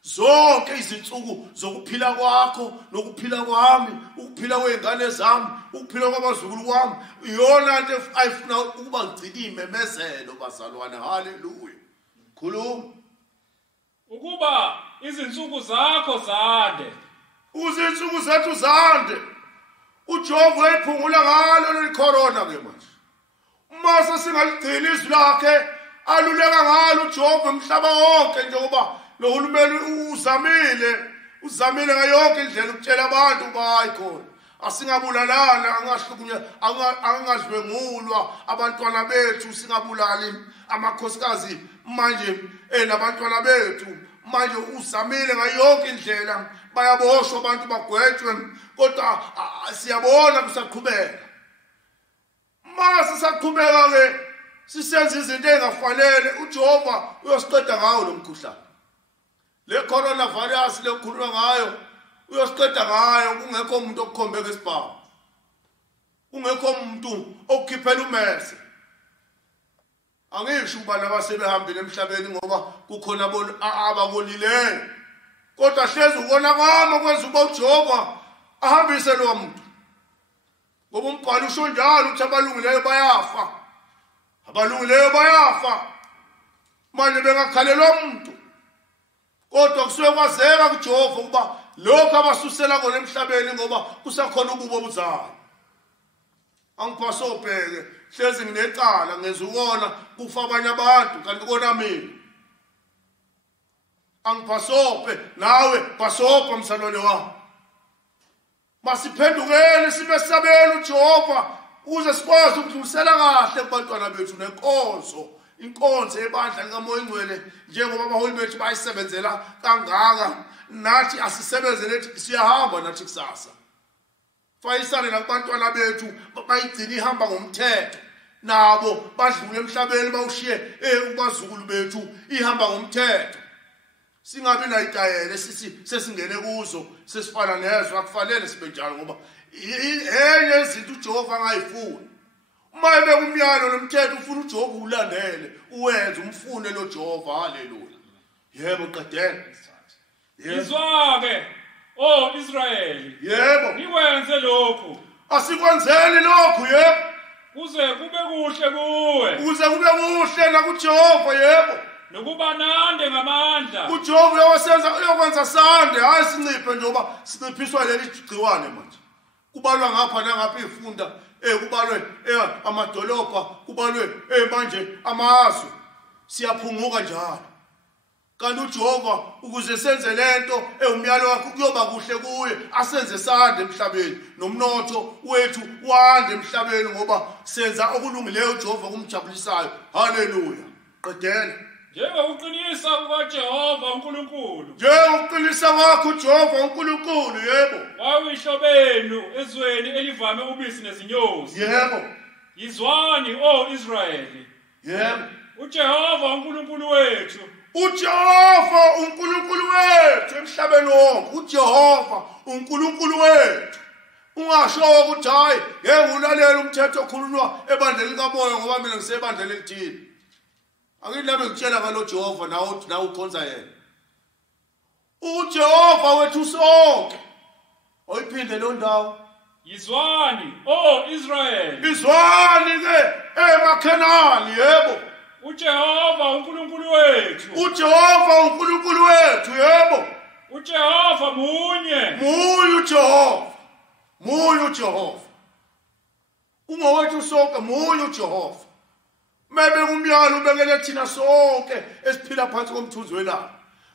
Zonke izinsuku zokuphila kwakho nokuphila kwami, ukuphila kwezingane zami, ukuphila kwabazukulu kwami, iyona into ayifuna ukuba ngigcine imemezelo bazalwane. Haleluya. Khuluma. Ukuba izinsuku zakho zande. Izinsuku zethu zande. uJehova uyiphungula ngalo le corona ke manje. Mase singaligcina izwi lakhe aluleka ngalo uJehova umhlaba wonke njengoba nohulumeni uzamile ngayonke indlela ukutshela abantu bayi khona. Asingabulalana angahlukunya angadlwengulwa abantwana bethu singabulali amakhosikazi manje nabantwana bethu manje uzamile ngayonke indlela bayaboshwa abantu bagwetshwe kodwa siyabona kusaqhubeka. Mase saqhubeka ke sisenza izinto engafanele uJehova uyosiqeda ngawo lo mkhuhlane. Le coronavirus lekhuluma ngayo uyosiqeda ngayo kungekho umuntu okukhombeka esibhamu. Kungekho umuntu okukhiphela umese. Angisho ukuba nabasebehambile emhlabeni ngoba kukhona abakolileyo. Kodwa hlezi ukona kwami kwenza uba uJehova ahambise lo muntu. Ngoba umbhalo usho njalo ukuthi abalungileyo bayafa. Abalungileyo bayafa. Manje bengakhalelwa umuntu. Kodwa kusuke kwazeka kuJehova ukuba lokho abasusela kona emhlabeni ngoba kusakhona ububo obuzayo. Angipasopeke hlezi nginecala ngenza ukona kufa abanye abantu kanti kona mina. Angipasope nawe pasopa msalwane wami. Masiphendukele sibe sabela uJehova ukuze sikwazi ukudlulisela kahle kubantwana bethu nenkonzo. Inkonzo ebandla likaMoya Ingcwele njengoba abaholi bethu bayisebenzela kangaka nathi asisebenzele siyahamba nathi kusasa. Fayisane nakubantwana bethu bayigcina ihamba ngomthetho nabo badlule emhlabeni bawushiye kubazukulu bethu ihamba ngomthetho. Singabi nayitayele sithi sesingene kuzo sesifana nezwe akufanele sibe njalo ngoba enye izinto uJehova angayifuni. Uma ebe umyalo nomthetho ufuna uJehova ulandele uwenze umfune lo Jehova. Haleluya. Yebo qedela. Izwake oh Israyeli. Yebo. Nikwenze lokhu. Asikwenzeli lokhu yebo. Kuze kube kuhle kuwe. Kuze kube kuhle na kuJehova yebo. Nokuba nande ngamandla. uJehova uyokwenza sande hayi sinciphe njengoba sinciphiswa leli gciwane manje. Kubalwa ngapha nangapha ifunda kubalwe amadolobha kubalwe manje amazwe siyaphunguka njalo. Kanti uJehova ukuze senze lento umyalo wakhe kuyoba kuhle kuye asenze sande emhlabeni nomnotho wethu wande emhlabeni ngoba senza okulungileyo uJehova kumjabulisayo. Haleluya. Qedela. Njengokuqinisa kukaJehova uNkulunkulu. Njengokuqinisa kwakho uJehova uNkulunkulu yebo. Wayihlobenu ezweni elivame ubisi nezinyosi. Yebo. Yizwani oh Israyeli. Yebo. uJehova uNkulunkulu wethu. uJehova uNkulunkulu wethu emhlabeni wonke. uJehova uNkulunkulu wethu. Ungasho ukuthi hayi ngeke ulalela umthetho okhulunywa ebandleni likaMoya ngoba mina ngisebandleni elithini. Anginabe ngitshela ngalo Jehova nawe ukhonza yena. uJehova wethu sonke. Oyiphinde lo ndawo. Yizwani oh Israyeli. Izwani ke emakhenani yebo. uJehova uNkulunkulu wethu. uJehova uNkulunkulu wethu, yebo. uJehova munye. Munye uJehova. Munye uJehova. Ungowethu sonke, munye uJehova. Mebe kumyalo ubekele thina sonke esiphila phansi komthunzi welanga.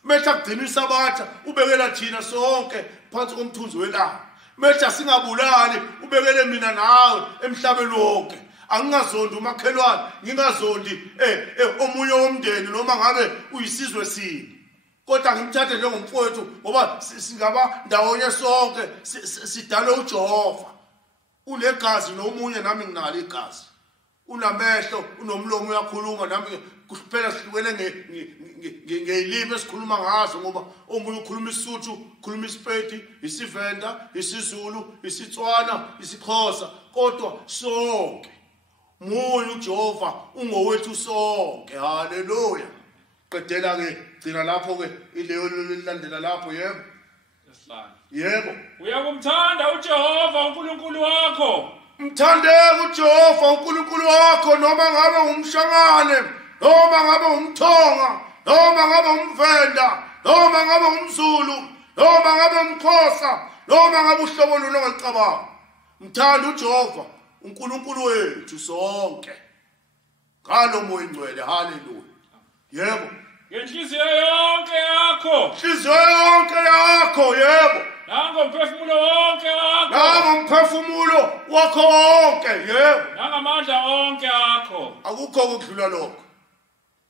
Metha kugcina isabatha ubekela thina sonke phansi komthunzi welanga. Metha singabulali ubekele mina nawe emhlabeni wonke. Angingazondi umakhelwane, ngingazondi omunye womndeni noma ngabe uyisizwe sini. Kodwa ngimthathe njengomfowethu ngoba singaba ndawonye sonke sidale uJehova. Unegazi nomunye nami nginalo igazi. Unamehlo, unomlomo uyakhuluma nami kuphela sihlukene ngeilimi esikhuluma ngazo ngoba omunye ukhuluma iSotho, ukhuluma iSpedi, isiVenda, isiZulu, isiTswana, isiXhosa, kodwa sonke munye uJehova ungowethu sonke. Haleluya. Qedela ke gcina lapho ke ileyo lilandela lapho, yebo. Yebo. Uyakumthanda uJehova uNkulunkulu wakho. Mthande uJehova uNkulunkulu wakho noma ngabe umshangane, noma ngabe umthonga, noma ngabe umvenda, noma ngabe umZulu, noma ngabe umXhosa, noma ngabe uhlobo lolo ngicabanga. Mthanda uJehova uNkulunkulu wethu sonke. Ngalo moya ingcwele. Haleluya. Yebo. Ngenhliziyo yonke yakho. Inhliziyo yonke yakho, yebo. Nangomphefumulo wonke wakho. Nangomphefumulo wakho wonke, yebo. Nangamandla wonke akho. Akukho ukudlula lokho.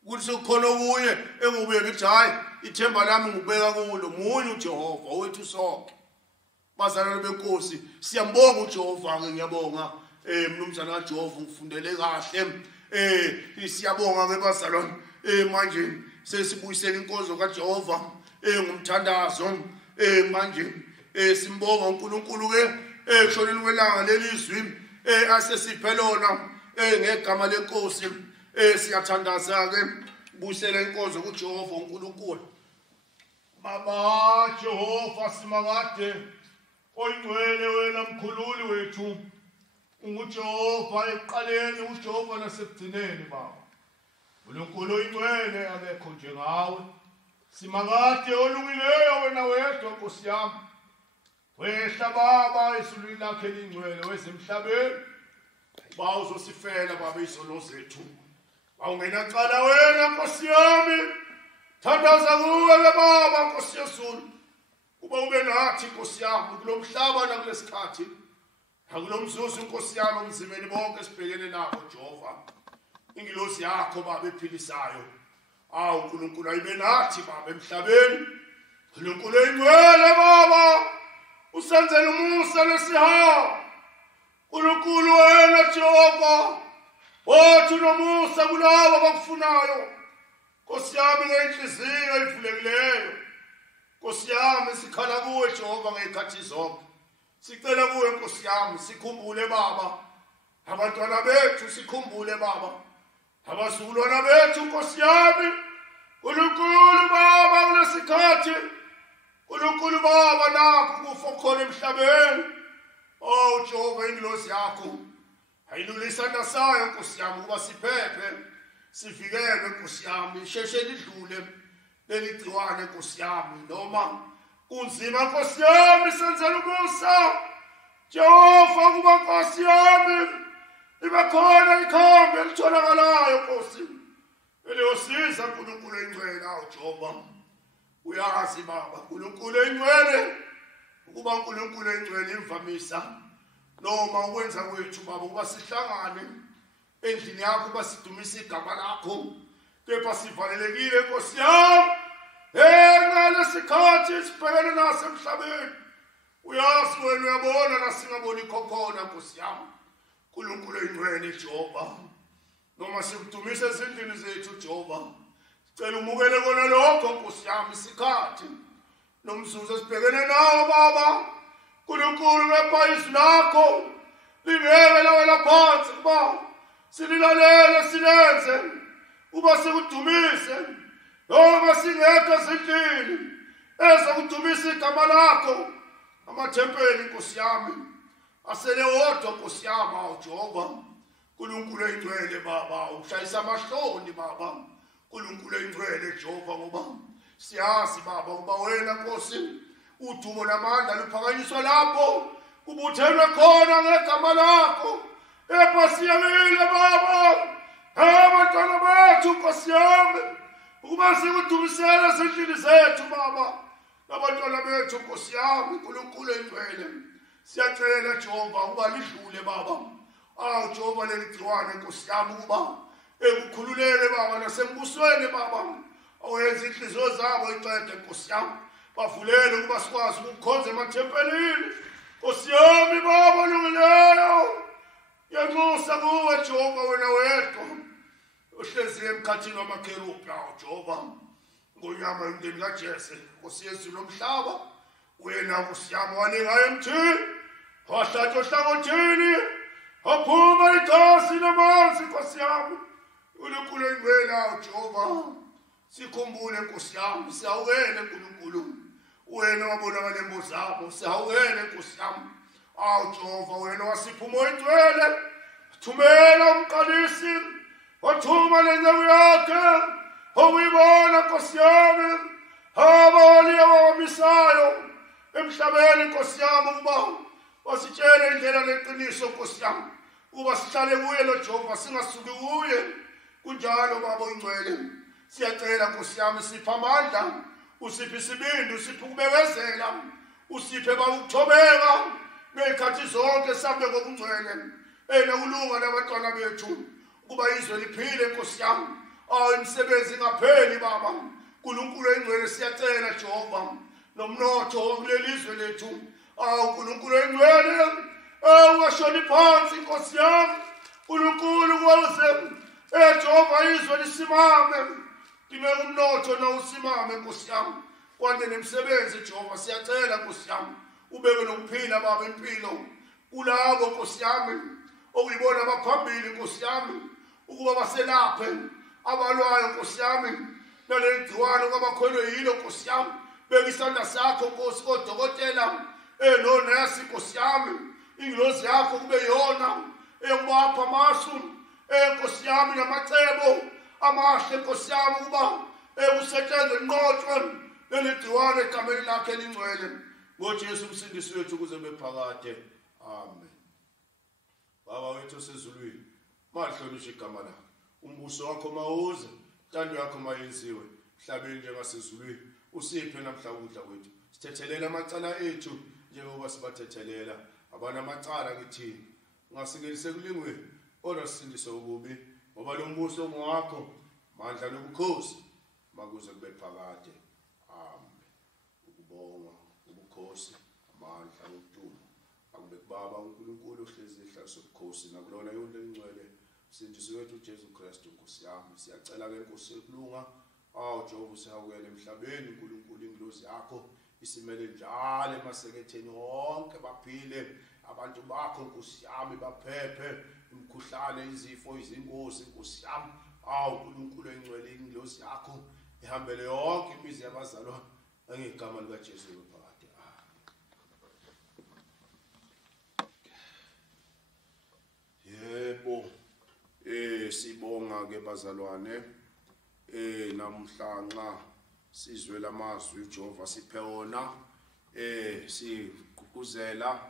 Kuthi sekukhona kuye engubuye ngithi hayi ithemba lami ngibeka kulo munye uJehova wethu sonke. Bazalwane benkosi, siyambonga uJehova ke, ngiyabonga mnumzana kaJehova ngifundele kahle. Siyabonga ke bazalwane. Manje sesibuyisela inkonzo kaJehova ngumthandazo. Manje simbonga uNkulunkulu ke ekushoneni kwelanga lelizwi asesiphe lona ngegama lenkosi. Siyathandaza ke buyisela inkonzo kuJehova uNkulunkulu. Baba Jehova simakade oyingcwele wena mkhululi wethu. UJehova eqaleni, uJehova nasekugcineni baba. uNkulunkulu oyingcwele akekho njengawe. Simakade olungileyo wena wedwa Nkosi yami. Wehla baba izulu lakhe lingcwele wezemhlabeni. Ba uzosifela baba izono zethu. Awungena cala wena Nkosi yami. Thandaza kuwe ke baba Nkosi yezulu. Kuba ube nathi Nkosi yami kulomhlaba nakulesikhathi. Akulomzuzu Nkosi yami umzimeni bonke sibhekene nabo Jehova. Ingilosi yakho baba ephilisayo. uNkulunkulu ayibe nathi baba emhlabeni. uNkulunkulu oyingcwele baba usenzele umusa lesihawu. uNkulunkulu wena Jehova wathi nomusa kulabo abakufunayo. Nkosi yami ngenhliziyo evulekileyo. Nkosi yami sikhala kuwe Jehova ngezikhathi zonke. Sicela kuwe Nkosi yami sikhumbule baba abantwana bethu, sikhumbule baba abazulwana bethu Nkosi yami. uNkulunkulu baba kulesikhathi, uNkulunkulu baba nakho kufa khona emhlabeni. Jehova ingilosi yakho ayilule isandla sayo Nkosi yami kuba siphephe sivikelwe Nkosi yami. Isheshe lidlule leli gciwane Nkosi yami noma kunzima Nkosi yami senzela umusa Jehova kuba Nkosi yami. Ibe khona ikhambi elitholakalayo Nkosi eliyosiza uNkulunkulu oyingcwele Jehova. Uyazi baba uNkulunkulu oyingcwele ukuba uNkulunkulu oyingcwele imvamisa noma ukwenza kwethu baba ukuba sihlangane endlini yakho basidumise igama lakho. Kepha sivalelekile Nkosi yami ngalesikhathi sibhekene naso emhlabeni. Uyazi wena uyabona nasingaboni khona Nkosi yami. uNkulunkulu oyingcwele Jehova noma sikudumise ezindlini zethu Jehova. Sicela umukele kona lokho Nkosi yami isikhathi nomzuzu esibhekene nawo baba. uNkulunkulu kepha izwi lakho lingeke lawela phansi kuba sililalele silenze uba sikudumise noma singekho ezindlini ezokudumisa igama lakho. Amathempeli Nkosi yami asele wodwa Nkosi yami Jehova. uNkulunkulu engcwele baba ushayisa amahloni baba uNkulunkulu engcwele Jehova ngoba siyazi baba uba wena Nkosi udumo namandla luphakanyiswa lapho kubuthelwe khona ngegama lakho siyabile baba abantwana bethu Nkosi yami ukuba sikudumisela ezindlini zethu baba nabantwana bethu Nkosi yami uNkulunkulu engcwele siyacela Jehova uba lidlule baba Jehova leligciwane Nkosi yami ukuba ekukhululele baba nasembusweni baba awenza inhliziyo zabo icede Nkosi yami bavulele ukuba sikwazi ukukhonza emathempelini Nkosi yami baba lungileyo yanxusa kuwe Jehova wena wedwa uhlezi emkhathini wamakerubhi Jehova ngonyama yomndeni kaJese Nkosi yezulu lomhlaba wena Nkosi yami waninga emthini wahlatshwa ohlangothini waphuma igazi namanzi Nkosi yami uNkulunkulu engcwele Jehova sikhumbule Nkosi yami siyawela uNkulunkulu wena wabonakala embuzo zabo siyawela Nkosi yami Jehova wena wasipha umoya engcwele thumela umqalisi wathuma lenceku yakhe okuyibona Nkosi yami abaholi abawamisayo emhlabeni Nkosi yami ukuba wasitshele indlela leqiniso Nkosi yami uba sihlale kuye lo Jehova singasuki kuye kunjalo baba ongcwele siyacela Nkosi yami sipha amandla usiphe isibindi usiphe ukubekezela usiphe ukuthobeka ngezikhathi zonke sambe ngokungcwele nokulunga nabantwana bethu kuba izwe liphile Nkosi yami imisebenzi ngapheli baba uNkulunkulu engcwele siyacela Jehova nomnotho wokulelizwe lethu uNkulunkulu engcwele ungashoni phansi Nkosi yami uNkulunkulu kwawuze Jehova izwe lisimame dime umnotho nawusimame Nkosi yami kwande nemisebenzi Jehova siyacela Nkosi yami ubeke nokuphila baba impilo kulabo Nkosi yami okuyibona abaphambili Nkosi yami ukuba baselaphe abalwayo Nkosi yami nalegciwane kwabakholwe yilo Nkosi yami beka isandla sakho Nkosi kodokotela nonesi Nkosi yami ingilozi yakho kube yona eyokubapha amasu Nkosi yami namacebo amahle Nkosi yami ukuba kusetshenzwe inqotshwe leligciwane egameni lakhe elingcwele ngoJesu umsindisi wethu kuze bephakade amen. Baba wethu osezulwini mahlonishwe igama lakho umbuso wakho mawuze intando yakho mayenziwe emhlabeni njengasezulwini usiphe namhla ukudla kwethu sithethelela amacala ethu njengoba sibathethelela abana amacala kithini ungasingelise kulingweni kodwa sisindise ububi ngoba lo mbuso ngwakho mandla nobukhosi makuze kube phakade amen. Ukubonga ubukhosi amandla nokudumo akube kubaba uNkulunkulu ohlezi ehlase ubukhosi nakulona yonke ingcwele sindisi wethu uJesu Kristu Nkosi yami siyacela ke Nkosi yokulunga Jehova sihawukele emhlabeni uNkulunkulu ingilozi yakho isimele njalo emaseketheni wonke baphile abantu bakho Nkosi yami baphephe imkhuhlane izifo izingozi Nkosi yami uNkulunkulu engcwele ingilozi yakho ihambele yonke imizi yabazalwa ngegama likaJesu phakade yebo sibonga ke bazalwane namhlanje sizwe lamazwi uJehova siphe wona sigqugquzela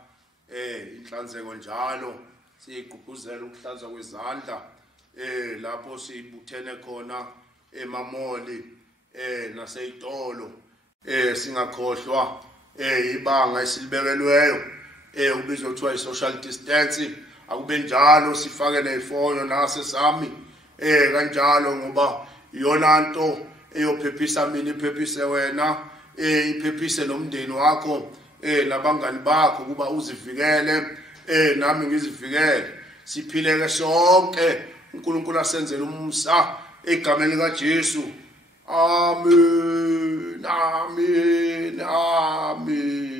inhlanzeko njalo sigqugquzela ukuhlanza kwezandla lapho sibuthene khona emamoli naseyitolo singakhohlwa ibanga esilibekelweyo ubizwa kuthiwa i-social distancing akube njalo sifake nefonyo nase sami kanjalo ngoba iyona nto eyophephisa mina iphephise wena iphephise nomndeni wakho nabangani bakho kuba uzivikele nami ngizivikele siphileke sonke uNkulunkulu asenzele umsa egameni likaJesu amen amen amen.